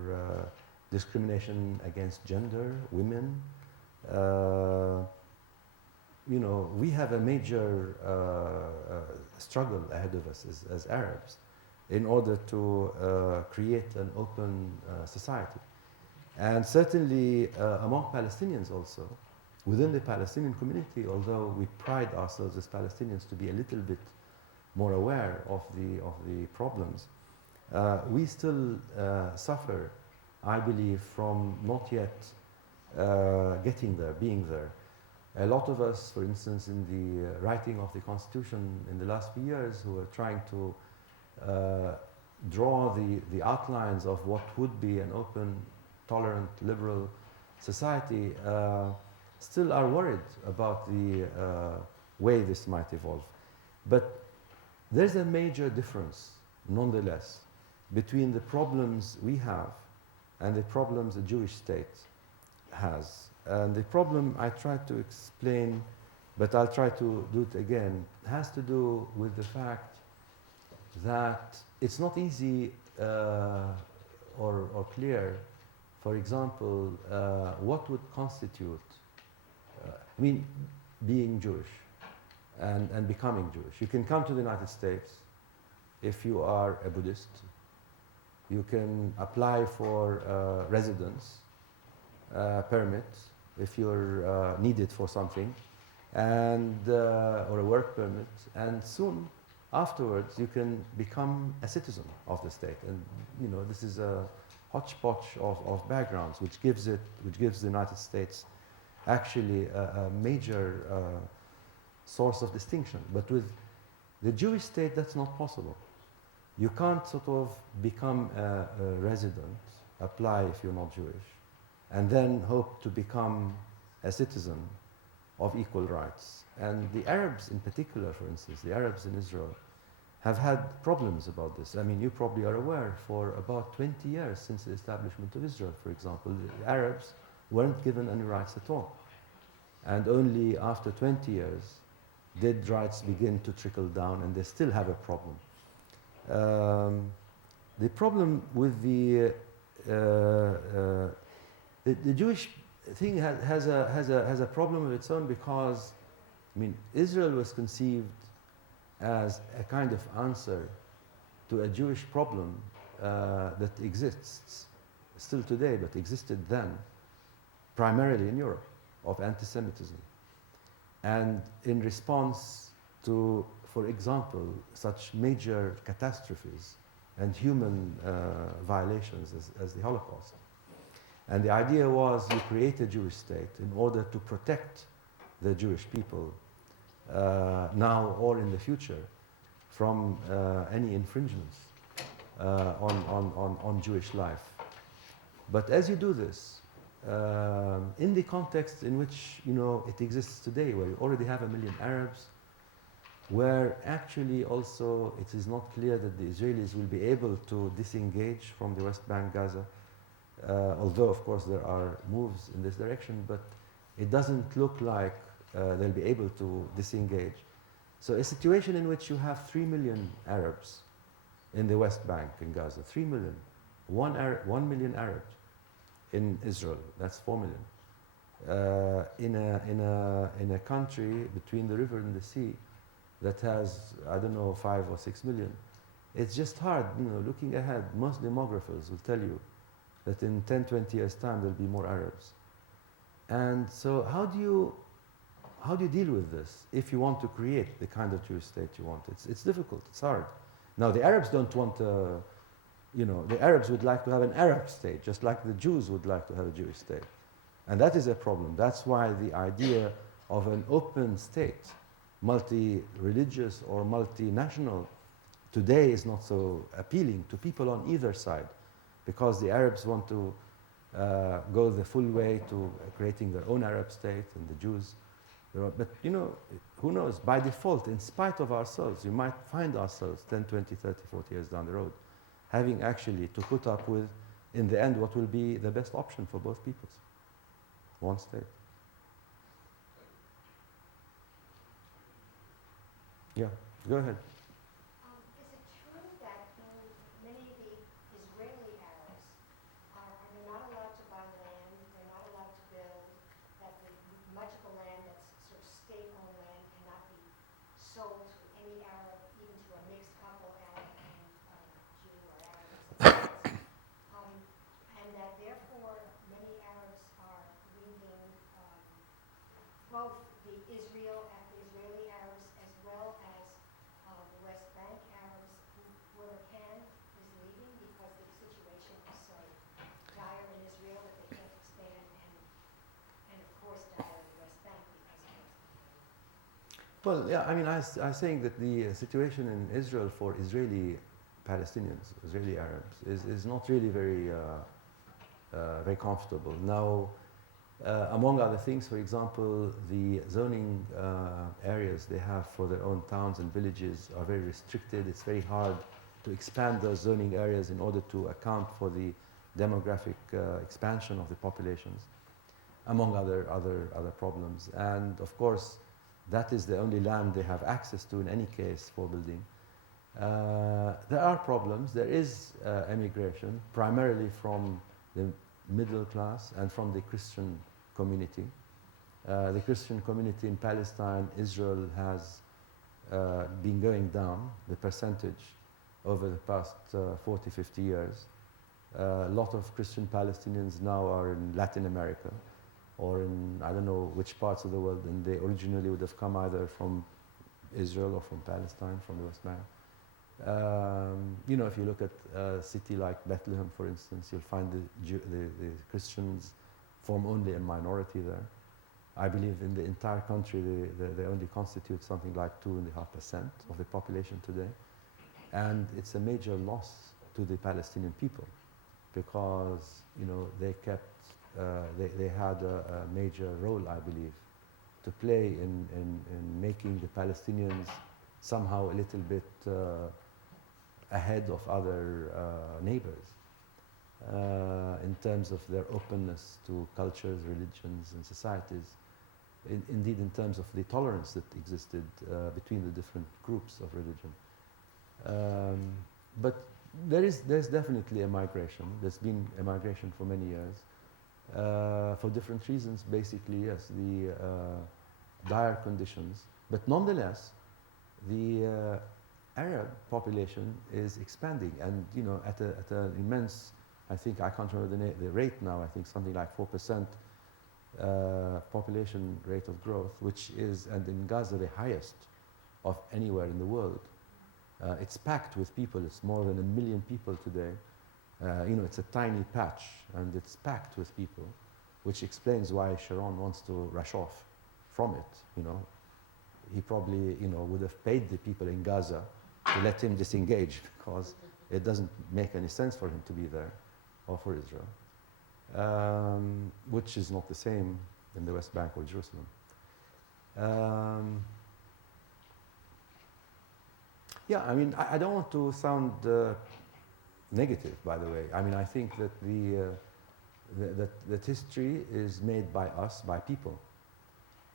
discrimination against gender, women. We have a major struggle ahead of us as Arabs in order to create an open society. And certainly among Palestinians also, within the Palestinian community, although we pride ourselves as Palestinians to be a little bit more aware of the problems, we still suffer, I believe, from not yet getting there, being there. A lot of us, for instance, in the writing of the Constitution in the last few years, who are trying to draw the outlines of what would be an open, tolerant, liberal society, still are worried about the way this might evolve. But there's a major difference, nonetheless, between the problems we have and the problems a Jewish state has. And the problem I tried to explain, but I'll try to do it again, has to do with the fact that it's not easy or clear, for example, what would constitute, being Jewish and becoming Jewish. You can come to the United States if you are a Buddhist. You can apply for residence permit if you're needed for something, and or a work permit, and soon afterwards you can become a citizen of the state. And this is a hodgepodge of backgrounds, which gives the United States actually a major source of distinction. But with the Jewish state, that's not possible. You can't sort of become a resident, apply if you're not Jewish, and then hope to become a citizen of equal rights. And the Arabs in particular, for instance, the Arabs in Israel, have had problems about this. I mean, you probably are aware, for about 20 years since the establishment of Israel, for example, the Arabs weren't given any rights at all. And only after 20 years did rights begin to trickle down, and they still have a problem. The problem with the Jewish thing has a problem of its own, because Israel was conceived as a kind of answer to a Jewish problem that exists still today, but existed then, primarily in Europe, of anti-Semitism. And in response to, for example, such major catastrophes and human violations as the Holocaust. And the idea was, you create a Jewish state in order to protect the Jewish people now or in the future from any infringements on Jewish life. But as you do this, in the context in which it exists today, where you already have 1 million Arabs, where actually also it is not clear that the Israelis will be able to disengage from the West Bank, Gaza, although of course there are moves in this direction, but it doesn't look like they'll be able to disengage. So a situation in which you have 3 million Arabs in the West Bank, in Gaza, 3 million, 1 million Arabs in Israel, that's 4 million, in a country between the river and the sea that has, I don't know, 5 or 6 million. It's just hard, looking ahead. Most demographers will tell you that in 10, 20 years' time there'll be more Arabs. And so how do you deal with this if you want to create the kind of Jewish state you want? It's difficult, it's hard. Now the Arabs don't want the Arabs would like to have an Arab state, just like the Jews would like to have a Jewish state. And that is a problem. That's why the idea of an open state, multi-religious or multinational, today is not so appealing to people on either side, because the Arabs want to go the full way to creating their own Arab state, and the Jews. But who knows? By default, in spite of ourselves, you might find ourselves 10, 20, 30, 40 years down the road having actually to put up with, in the end, what will be the best option for both peoples. One state. Yeah, go ahead. Is it true that many of the Israeli Arabs are not allowed to buy land, they're not allowed to build, that much of the land that's sort of state-owned land cannot be sold to any Arab, even to a mixed couple, Arab and Jew or Arab, and that therefore many Arabs are leaving both the Israeli Arabs as well as the West Bank Arabs, whoever can, is leaving because the situation is so dire in Israel that they can't expand, and of course dire in the West Bank because of it. Well, yeah, I was saying that the situation in Israel for Israeli Palestinians, Israeli Arabs, is not really very comfortable. Now, Among other things, for example, the zoning areas they have for their own towns and villages are very restricted. It's very hard to expand those zoning areas in order to account for the demographic expansion of the populations, among other problems. And of course, that is the only land they have access to in any case for building. There are problems. There is emigration, primarily from the middle class and from the Christian community. The Christian community in Palestine, Israel, has been going down, the percentage, over the past 40, 50 years. A lot of Christian Palestinians now are in Latin America or in, I don't know which parts of the world, and they originally would have come either from Israel or from Palestine, from the West Bank. You know, if you look at a city like Bethlehem, for instance, you'll find the Christians form only a minority there. I believe in the entire country they only constitute something like 2.5% of the population today. And it's a major loss to the Palestinian people because, you know, they kept, they had a major role, I believe, to play in making the Palestinians somehow a little bit ahead of other neighbors in terms of their openness to cultures, religions, and societies. Indeed, in terms of the tolerance that existed between the different groups of religion. But there's definitely a migration. There's been a migration for many years. For different reasons, basically, yes, the dire conditions. But nonetheless, the Arab population is expanding, and you know, at an immense, I think, I can't remember the rate now, I think something like 4% population rate of growth, which is, and in Gaza, the highest of anywhere in the world. It's packed with people. It's more than 1 million people today. You know, it's a tiny patch, and it's packed with people, which explains why Sharon wants to rush off from it. You know, he probably, you know, would have paid the people in Gaza to let him disengage because it doesn't make any sense for him to be there, or for Israel, which is not the same in the West Bank or Jerusalem. Yeah, I mean, I don't want to sound negative, by the way. I mean, I think that that history is made by us, by people,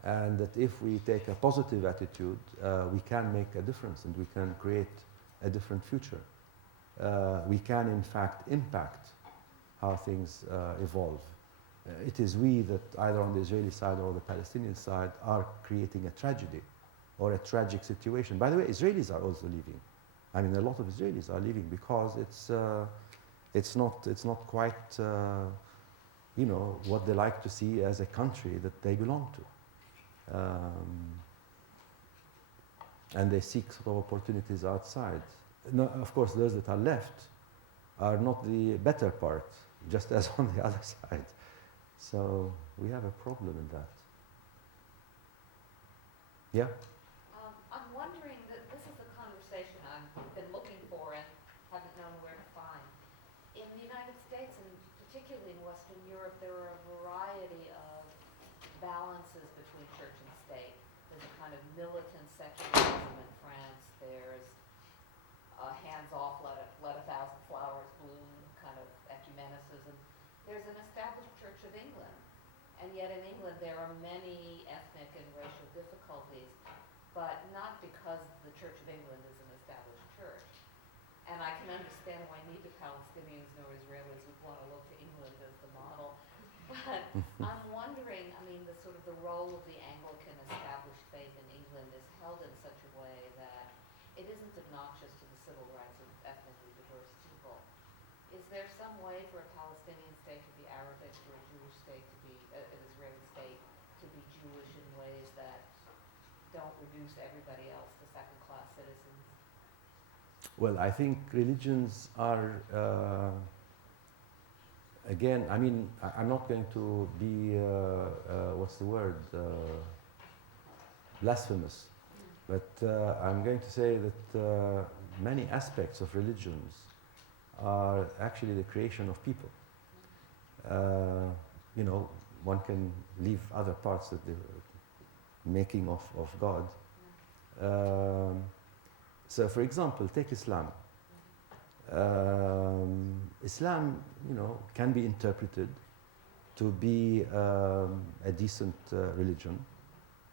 and that if we take a positive attitude, we can make a difference and we can create a different future. We can, in fact, impact how things evolve. It is we that, either on the Israeli side or the Palestinian side, are creating a tragedy or a tragic situation. By the way, Israelis are also leaving. I mean, a lot of Israelis are leaving because it's not quite, you know, what they like to see as a country that they belong to. And they seek sort of opportunities outside. No, of course, those that are left are not the better part, just as on the other side. So we have a problem in that. Yeah? I'm wondering that this is a conversation I've been looking for and haven't known where to find. In the United States, and particularly in Western Europe, there are a variety of balances between church and state. There's a kind of militant secularism in France. There's a hands-off, let 1,000 flowers bloom kind of ecumenicism. There's an established Church of England. And yet in England there are many ethnic and racial difficulties, but not because the Church of England is an established church. And I can understand why neither Palestinians nor Israelis would want to look to England as the model. But I'm wondering, I mean, the sort of the role of the Anglican established faith in England is held in such a way that it isn't obnoxious to the civil rights of ethnically diverse people. Is there some way for a Palestinian state to be Arabic, for a Jewish state to be, an Israeli state to be Jewish in ways that don't reduce everybody else to second-class citizens? Well, I think religions are, again, I mean, I'm not going to be, what's the word, blasphemous, but I'm going to say that many aspects of religions are actually the creation of people. You know, one can leave other parts of the making of God. So, for example, take Islam. Islam, can be interpreted to be a decent religion,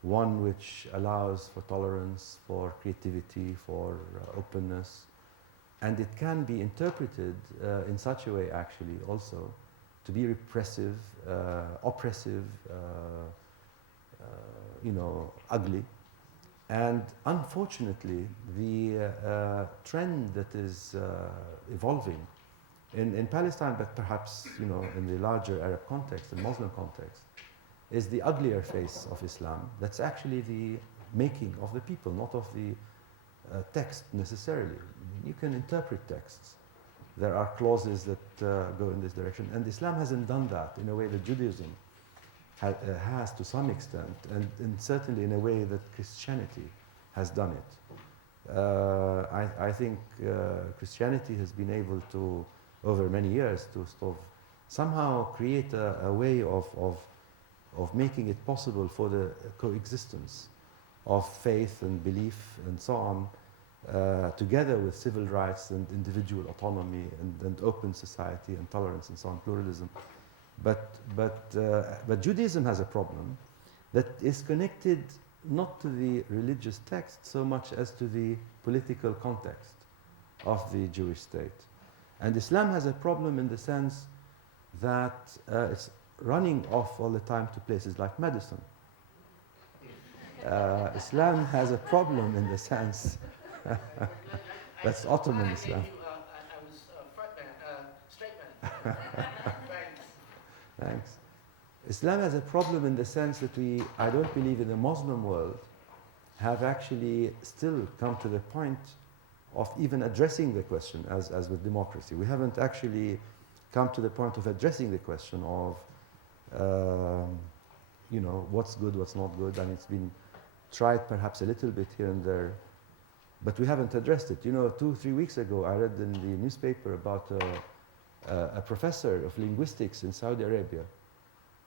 one which allows for tolerance, for creativity, for openness, and it can be interpreted in such a way, actually, also, to be repressive, oppressive, ugly. And unfortunately, the trend that is evolving in Palestine, but perhaps in the larger Arab context, the Muslim context, is the uglier face of Islam. That's actually the making of the people, not of the text necessarily. You can interpret texts. There are clauses that go in this direction, and Islam hasn't done that in a way that Judaism has to some extent, and certainly in a way that Christianity has done it. I think Christianity has been able to, over many years, to sort of somehow create a way of making it possible for the coexistence of faith and belief and so on, together with civil rights and individual autonomy and open society and tolerance and so on, pluralism. But Judaism has a problem that is connected not to the religious text so much as to the political context of the Jewish state. And Islam has a problem in the sense that it's running off all the time to places like medicine. Islam has a problem in the sense that's Ottoman Islam. I was front man, straight man. Thanks. Thanks. Islam has a problem in the sense that I don't believe in the Muslim world, have actually still come to the point of even addressing the question as with democracy. We haven't actually come to the point of addressing the question of, what's good, what's not good, and it's been tried perhaps a little bit here and there, but we haven't addressed it. 2-3 weeks ago, I read in the newspaper about a professor of linguistics in Saudi Arabia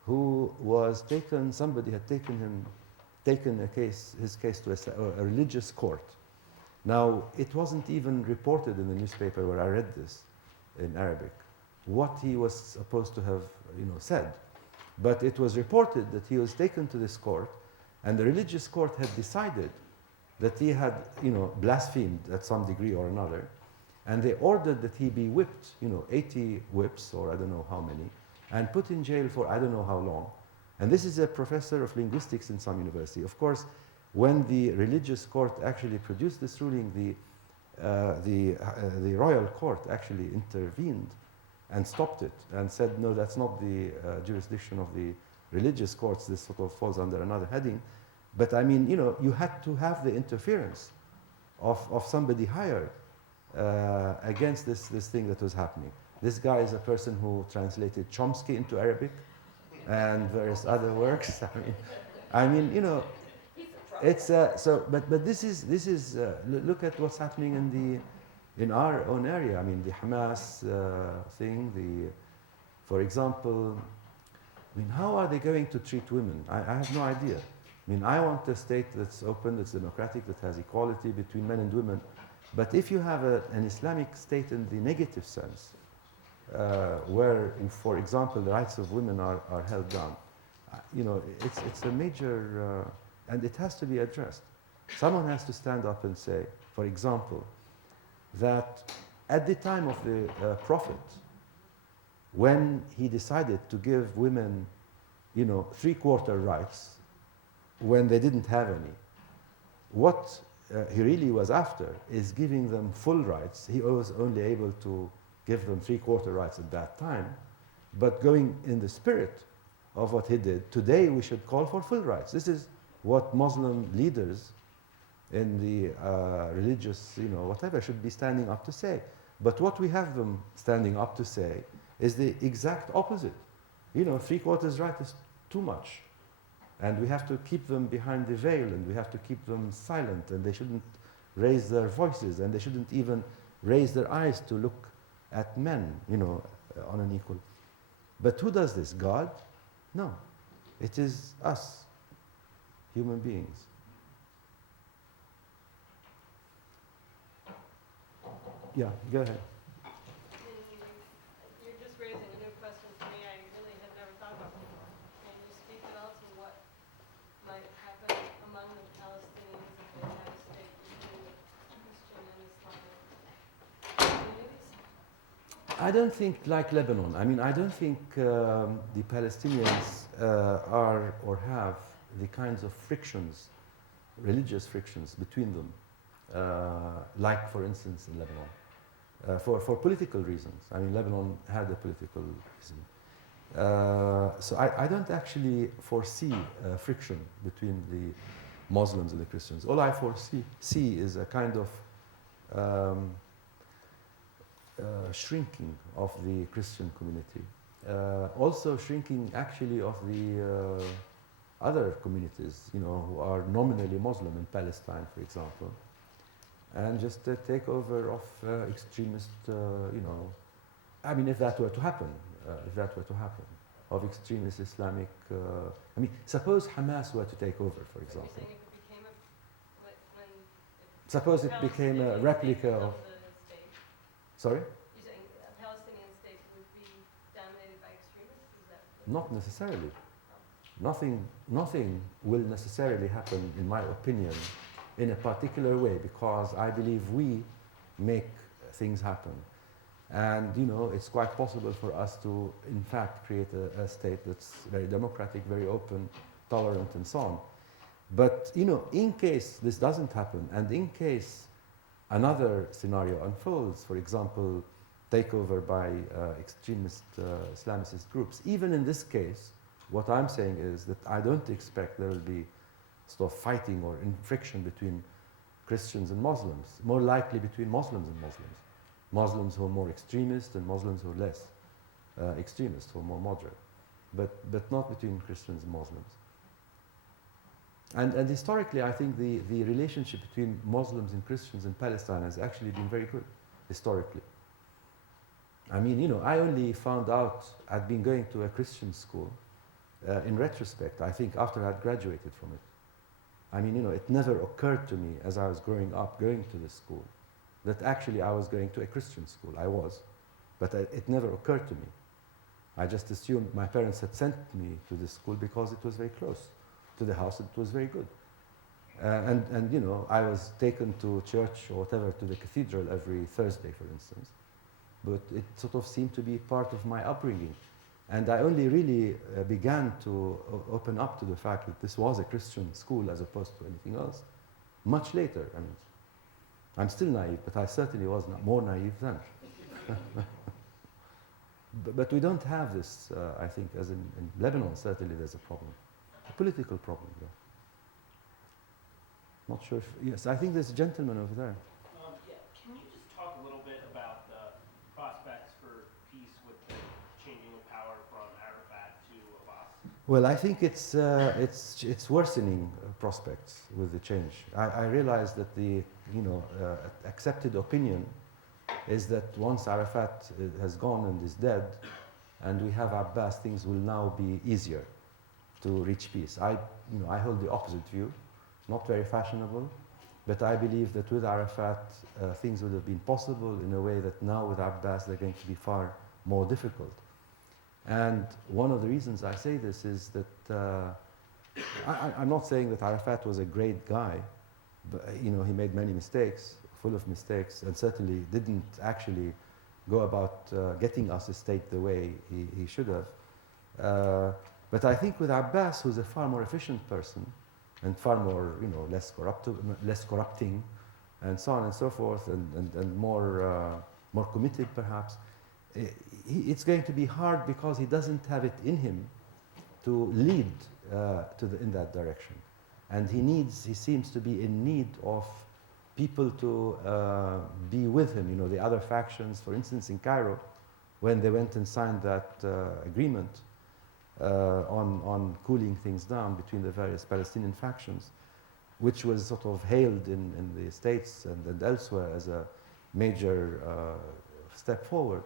who was taken, somebody had taken his case to a religious court. Now, it wasn't even reported in the newspaper where I read this in Arabic, what he was supposed to have, said. But it was reported that he was taken to this court, and the religious court had decided that he had, blasphemed at some degree or another, and they ordered that he be whipped, 80 whips, or I don't know how many, and put in jail for I don't know how long. And this is a professor of linguistics in some university. Of course, when the religious court actually produced this ruling, the royal court actually intervened and stopped it and said, no, that's not the jurisdiction of the religious courts. This sort of falls under another heading. But I mean, you had to have the interference of somebody higher against this thing that was happening. This guy is a person who translated Chomsky into Arabic and various other works. I mean, it's but this is look at what's happening in our own area. I mean, the Hamas thing. For example, I mean, how are they going to treat women? I have no idea. I mean, I want a state that's open, that's democratic, that has equality between men and women. But if you have an Islamic state in the negative sense, where, for example, the rights of women are held down, it's a major, and it has to be addressed. Someone has to stand up and say, for example, that at the time of the Prophet, when he decided to give women, 3/4 rights, when they didn't have any, what he really was after is giving them full rights. He was only able to give them 3/4 rights at that time, but going in the spirit of what he did, today we should call for full rights. This is what Muslim leaders in the religious, whatever, should be standing up to say. But what we have them standing up to say is the exact opposite. 3/4 right is too much. And we have to keep them behind the veil, and we have to keep them silent, and they shouldn't raise their voices, and they shouldn't even raise their eyes to look at men, on an equal. But who does this? God? No. It is us, human beings. Yeah, go ahead. You're just raising a new question for me I really had never thought about before. Can you speak at all to what might happen among the Palestinians if they had a state between Christian and Islamic communities? I don't think like Lebanon. I mean, I don't think the Palestinians are or have the kinds of frictions, religious frictions between them, like, for instance, in Lebanon. For political reasons. I mean, Lebanon had a political reason. So I don't actually foresee friction between the Muslims and the Christians. All I see is a kind of shrinking of the Christian community. Also shrinking actually of the other communities, you know, who are nominally Muslim in Palestine, for example. And just a takeover of extremist, you know, I mean, if that were to happen, of extremist Islamic, I mean, suppose Hamas were to take over, for example. Are you saying if it became when Suppose it became a replica of, the state? sorry? You're saying a Palestinian state would be dominated by extremists? Is that Not necessarily. Nothing will necessarily happen, in my opinion, in a particular way, because I believe we make things happen. And, you know, it's quite possible for us to, in fact, create a state that's very democratic, very open, tolerant, and so on. But, you know, in case this doesn't happen, and in case another scenario unfolds, for example, takeover by extremist Islamist groups, even in this case, what I'm saying is that I don't expect there will be sort of fighting or friction between Christians and Muslims, more likely between Muslims and Muslims. Muslims who are more extremist and Muslims who are less extremist, who are more moderate, but not between Christians and Muslims. And historically, I think the relationship between Muslims and Christians in Palestine has actually been very good, historically. I mean, you know, I only found out I'd been going to a Christian school in retrospect, I think, after I'd graduated from it. I mean, you know, it never occurred to me as I was growing up, going to this school, that actually I was going to a Christian school. I was, but it never occurred to me. I just assumed my parents had sent me to this school because it was very close to the house. It was very good. And you know, I was taken to church or whatever, to the cathedral every Thursday, for instance. But it sort of seemed to be part of my upbringing. And I only really began to open up to the fact that this was a Christian school as opposed to anything else much later. I mean, I'm still naive, but I certainly was more naive then. but we don't have this, I think, as in Lebanon, certainly there's a problem. A political problem, yeah. Not sure if, yes, I think there's a gentleman over there. Yeah, can you just talk a little bit about the prospects for peace with the changing of power from Arafat to Abbas? Well, I think it's worsening prospects with the change. I realize that the accepted opinion is that once Arafat has gone and is dead, and we have Abbas, things will now be easier to reach peace. I hold the opposite view. Not very fashionable, but I believe that with Arafat, things would have been possible in a way that now with Abbas, they're going to be far more difficult. And one of the reasons I say this is that I'm not saying that Arafat was a great guy, but he made many mistakes, full of mistakes, and certainly didn't actually go about getting us a state the way he should have. But I think with Abbas, who's a far more efficient person, and far more, less corrupting, and so on and so forth, and more committed perhaps. It's going to be hard because he doesn't have it in him to lead in that direction, and he seems to be in need of people to be with him. The other factions, for instance, in Cairo, when they went and signed that agreement. On cooling things down between the various Palestinian factions, which was sort of hailed in the States and elsewhere as a major step forward.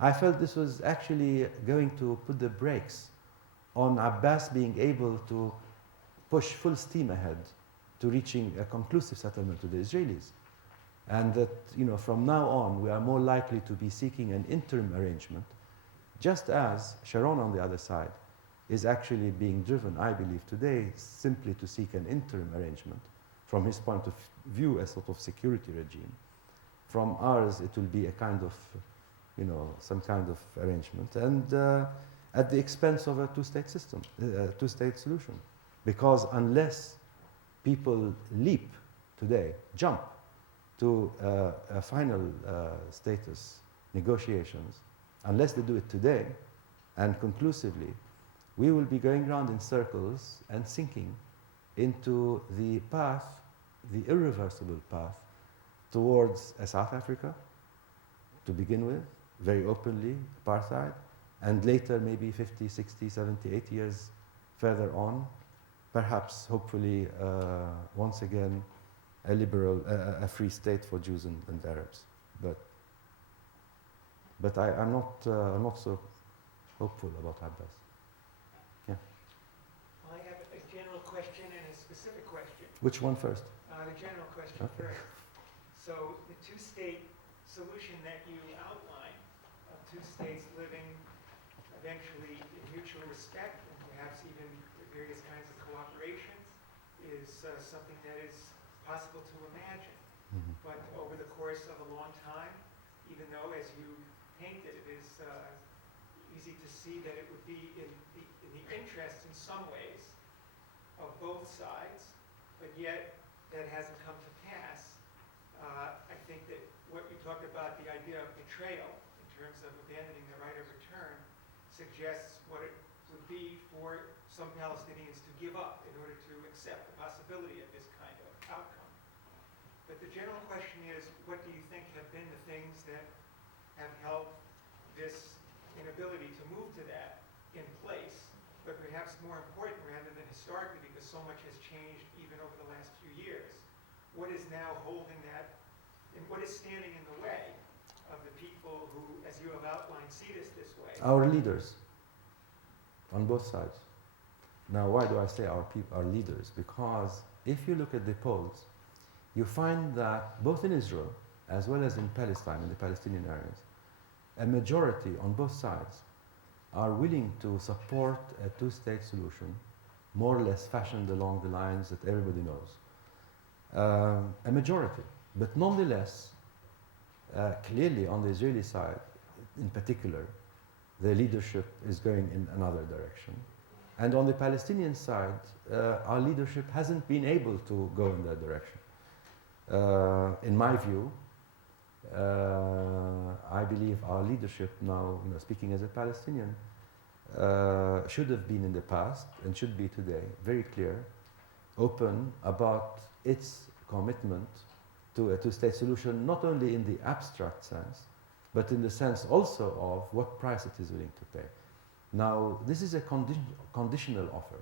I felt this was actually going to put the brakes on Abbas being able to push full steam ahead to reaching a conclusive settlement with the Israelis. And that, from now on, we are more likely to be seeking an interim arrangement, just as Sharon on the other side is actually being driven, I believe, today simply to seek an interim arrangement. From his point of view, a sort of security regime. From ours, it will be a kind of, some kind of arrangement. And at the expense of a two-state system, a two-state solution. Because unless people leap today, jump to a final status negotiations, unless they do it today and conclusively, we will be going round in circles and sinking into the path, the irreversible path, towards a South Africa, to begin with, very openly, apartheid, and later maybe 50, 60, 70, 80 years further on, perhaps, hopefully, once again, a liberal, a free state for Jews and Arabs. But I'm not so hopeful about Abbas. Yeah. Well, I have a general question and a specific question. Which one first? The general question Okay. first. So the two-state solution that you outline, of two states living eventually in mutual respect and perhaps even with various kinds of cooperations, is something that is possible to imagine. Mhm. But over the course of a long time, even though, as you painted, it is easy to see that it would be in the interest in some ways of both sides, but yet that hasn't come to pass. I think that what you talked about, the idea of betrayal in terms of abandoning the right of return, suggests what it would be for some Palestinians to give up in order to accept the possibility of this kind of outcome. But the general question is, what do you think have been the things that have held this inability to move to that in place? But perhaps more important, rather than historically, because so much has changed even over the last few years, what is now holding that, and what is standing in the way of the people who, as you have outlined, see this way? Our leaders, on both sides. Now, why do I say our leaders? Because if you look at the polls, you find that both in Israel, as well as in Palestine, in the Palestinian areas, a majority on both sides are willing to support a two-state solution, more or less fashioned along the lines that everybody knows. A majority. But nonetheless, clearly on the Israeli side, in particular, the leadership is going in another direction. And on the Palestinian side, our leadership hasn't been able to go in that direction. In my view, I believe our leadership now, speaking as a Palestinian, should have been in the past and should be today very clear, open about its commitment to a two-state solution, not only in the abstract sense, but in the sense also of what price it is willing to pay. Now, this is a conditional offer.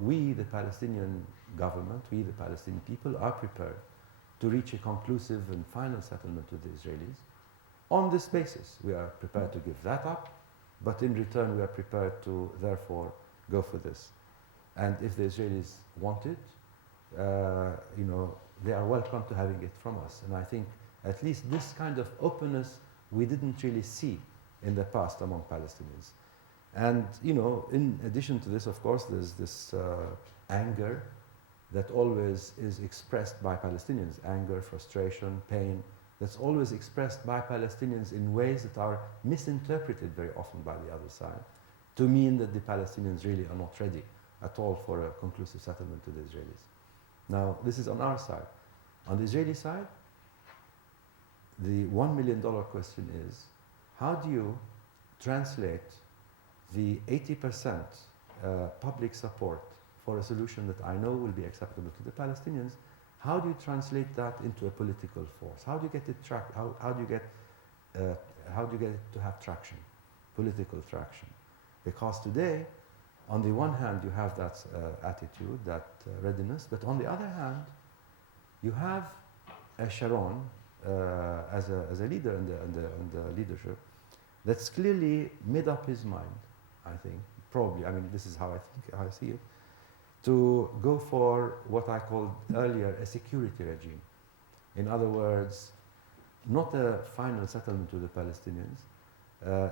We, the Palestinian government, we, the Palestinian people, are prepared to reach a conclusive and final settlement with the Israelis. On this basis, we are prepared to give that up, but in return, we are prepared to, therefore, go for this. And if the Israelis want it, they are welcome to having it from us. And I think at least this kind of openness we didn't really see in the past among Palestinians. And, in addition to this, of course, there's this anger that always is expressed by Palestinians. Anger, frustration, pain, that's always expressed by Palestinians in ways that are misinterpreted very often by the other side, to mean that the Palestinians really are not ready at all for a conclusive settlement to the Israelis. Now, this is on our side. On the Israeli side, the $1 million question is, how do you translate the 80% public support for a solution that I know will be acceptable to the Palestinians? How do you translate that into a political force? How do you get it how do you get it to have traction, political traction? Because today, on the one hand, you have that attitude, that readiness, but on the other hand, you have a Sharon as a leader in the leadership that's clearly made up his mind, I think, probably, I mean, this is how how I see it, to go for what I called earlier a security regime. In other words, not a final settlement with the Palestinians,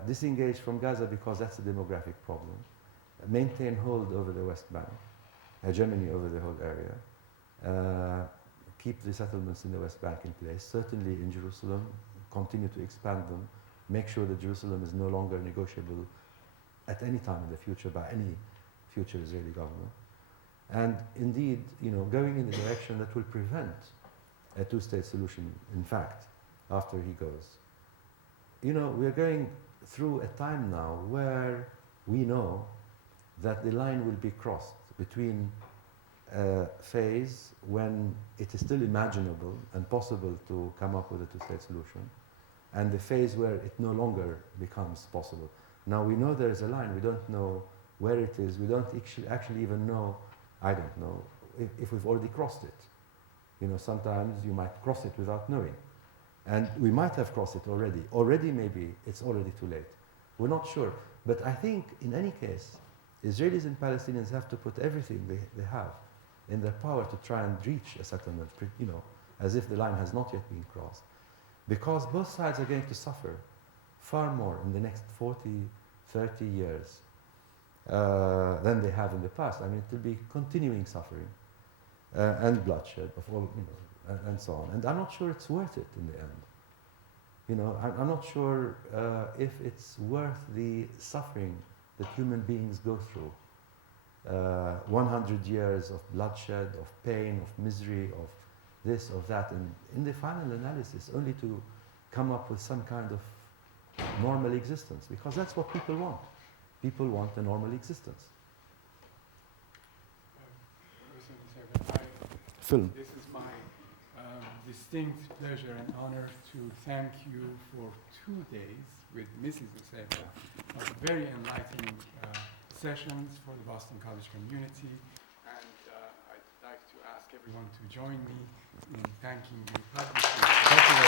disengage from Gaza because that's a demographic problem, maintain hold over the West Bank, hegemony over the whole area, keep the settlements in the West Bank in place, certainly in Jerusalem, continue to expand them, make sure that Jerusalem is no longer negotiable at any time in the future by any future Israeli government. And indeed, going in the direction that will prevent a two-state solution, in fact, after he goes. We're going through a time now where we know that the line will be crossed between a phase when it is still imaginable and possible to come up with a two-state solution, and the phase where it no longer becomes possible. Now we know there is a line, we don't know where it is, we don't actually even know, I don't know, if we've already crossed it. Sometimes you might cross it without knowing. And we might have crossed it already. Already maybe it's already too late. We're not sure. But I think in any case, Israelis and Palestinians have to put everything they have in their power to try and reach a settlement, as if the line has not yet been crossed. Because both sides are going to suffer far more in the next 40, 30 years than they have in the past. I mean, it will be continuing suffering and bloodshed of all, and so on. And I'm not sure it's worth it in the end. I'm not sure if it's worth the suffering that human beings go through. 100 years of bloodshed, of pain, of misery, of this, of that, and in the final analysis, only to come up with some kind of normal existence, because that's what people want. People want a normal existence. Film. This is my distinct pleasure and honor to thank you for 2 days with Mrs. Useva of very enlightening sessions for the Boston College community. And I'd like to ask everyone to join me in thanking you publicly. Thank you very much.